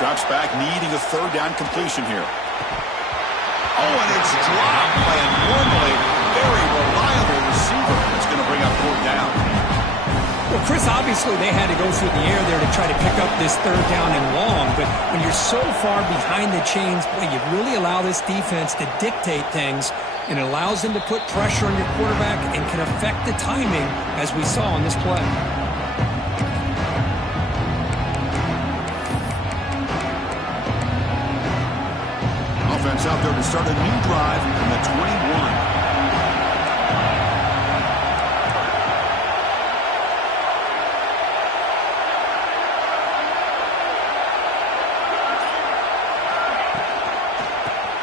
Drops back, needing a third down completion here. Oh, and it's dropped by a normally very reliable receiver. It's going to bring up fourth down. Well, Chris, obviously they had to go through the air there to try to pick up this third down and long, but when you're so far behind the chains, boy, you really allow this defense to dictate things, and it allows them to put pressure on your quarterback and can affect the timing, as we saw on this play. Offense out there to start a new drive from the 21.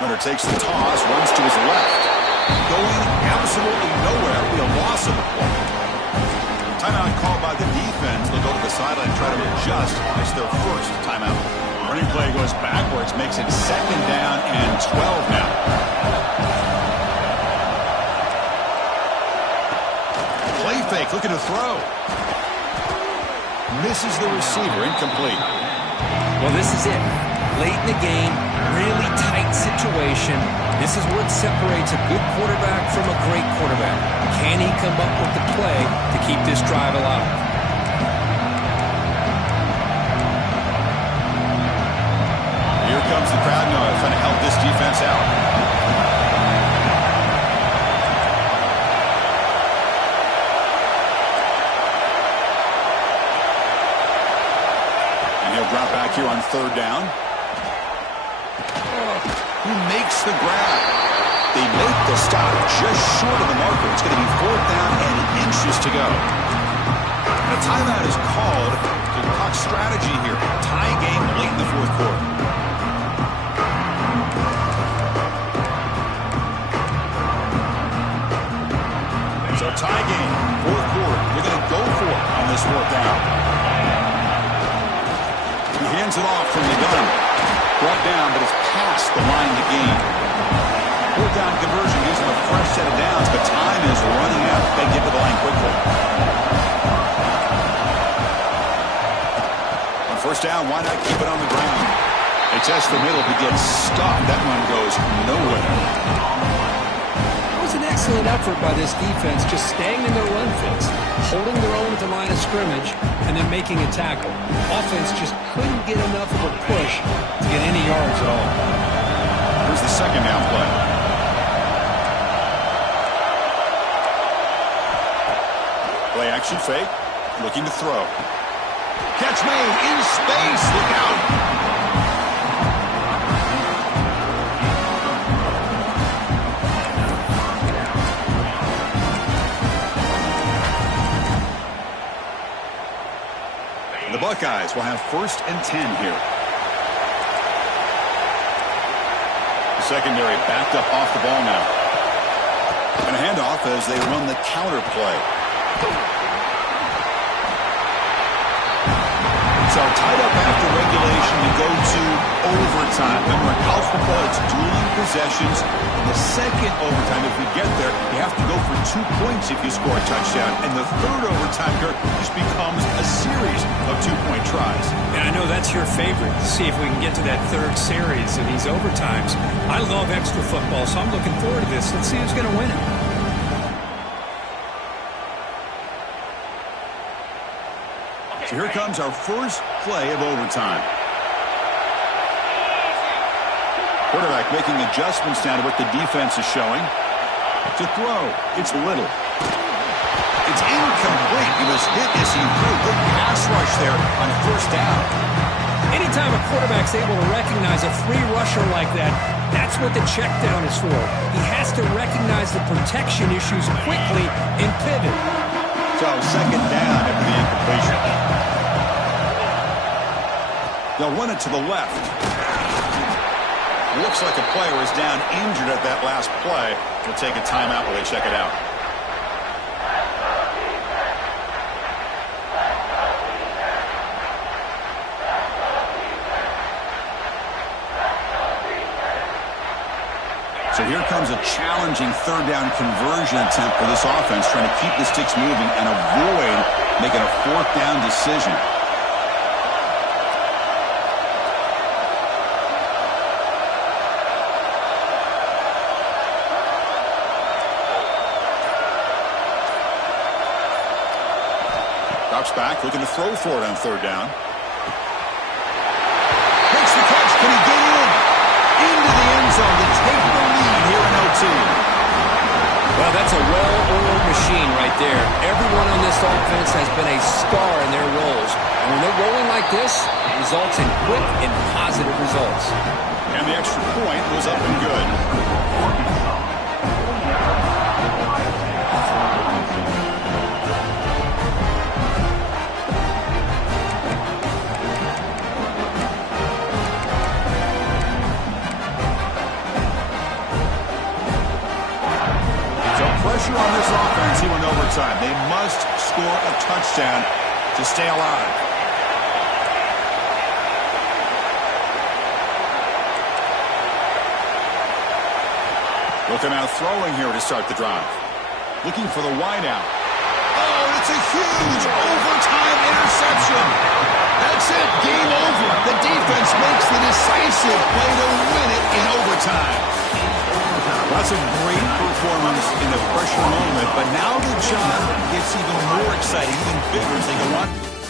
Hunter takes the toss, runs to his left. Going absolutely nowhere. It'll be a loss of the play. Timeout called by the defense. They'll go to the sideline and try to adjust. It's their first timeout. Running play goes backwards, makes it second down and 12 now. Play fake, looking to throw. Misses the receiver, incomplete. Well, this is it. Late in the game, really tight situation. This is what separates a good quarterback from a great quarterback. Can he come up with the play to keep this drive alive? Here comes the crowd noise trying to help this defense out. And he'll drop back here on third down. Who makes the grab? They make the stop just short of the marker. It's going to be fourth down and inches to go. A timeout is called to talk strategy here. Tie game late in the fourth quarter. So tie game, fourth quarter. They're going to go for it on this fourth down. He hands it off from the gun. Brought down, but it's past the line to gain. Fourth down conversion gives them a fresh set of downs, but time is running out. They get to the line quickly. On first down, why not keep it on the ground? They test the middle, but gets stopped. That one goes nowhere. It was an excellent effort by this defense, just staying in their run fits, holding their own at the line of scrimmage, and then making a tackle. Offense just couldn't get enough of a push to get any yards at all. Here's the second down play. Play action fake, looking to throw. Catch made in space, look out. The Buckeyes will have first and 10 here. The secondary backed up off the ball now. And a handoff as they run the counter play. So tied up after regulation to go to overtime. Remember, in college football, it's dueling possessions. In the second overtime, if we get there, you have to go for 2 points if you score a touchdown. And the third overtime here just becomes a series of 2-point tries. And I know that's your favorite, to see if we can get to that third series of these overtimes. I love extra football, so I'm looking forward to this. Let's see who's going to win it. So here comes our first play of overtime. Quarterback making adjustments now to what the defense is showing. To throw, it's Little. It's incomplete. He was hit as he threw. Good pass rush there on first down. Anytime a quarterback's able to recognize a free rusher like that, that's what the check down is for. He has to recognize the protection issues quickly and pivot. So second down after the incompletion. They'll run it to the left. Looks like a player is down injured at that last play. We'll take a timeout while they check it out. So here comes a challenging third down conversion attempt for this offense, trying to keep the sticks moving and avoid making a fourth down decision. Drops back, looking to throw for it on third down. Makes the catch. Can he get in? Into the end zone to take the lead here in OT. Well, that's a well-oiled machine right there. Everyone on this offense has been a star in their roles. And when they're rolling like this, it results in quick and positive results. And the extra point was up and good. Pressure on this offense here in overtime. They must score a touchdown to stay alive. Looking out throwing here to start the drive. Looking for the wideout. and it's a huge overtime interception. That's it, game over. The defense makes the decisive play to win it in overtime. That's a great performance in the pressure moment, but now the job gets even more exciting, even bigger as they go on.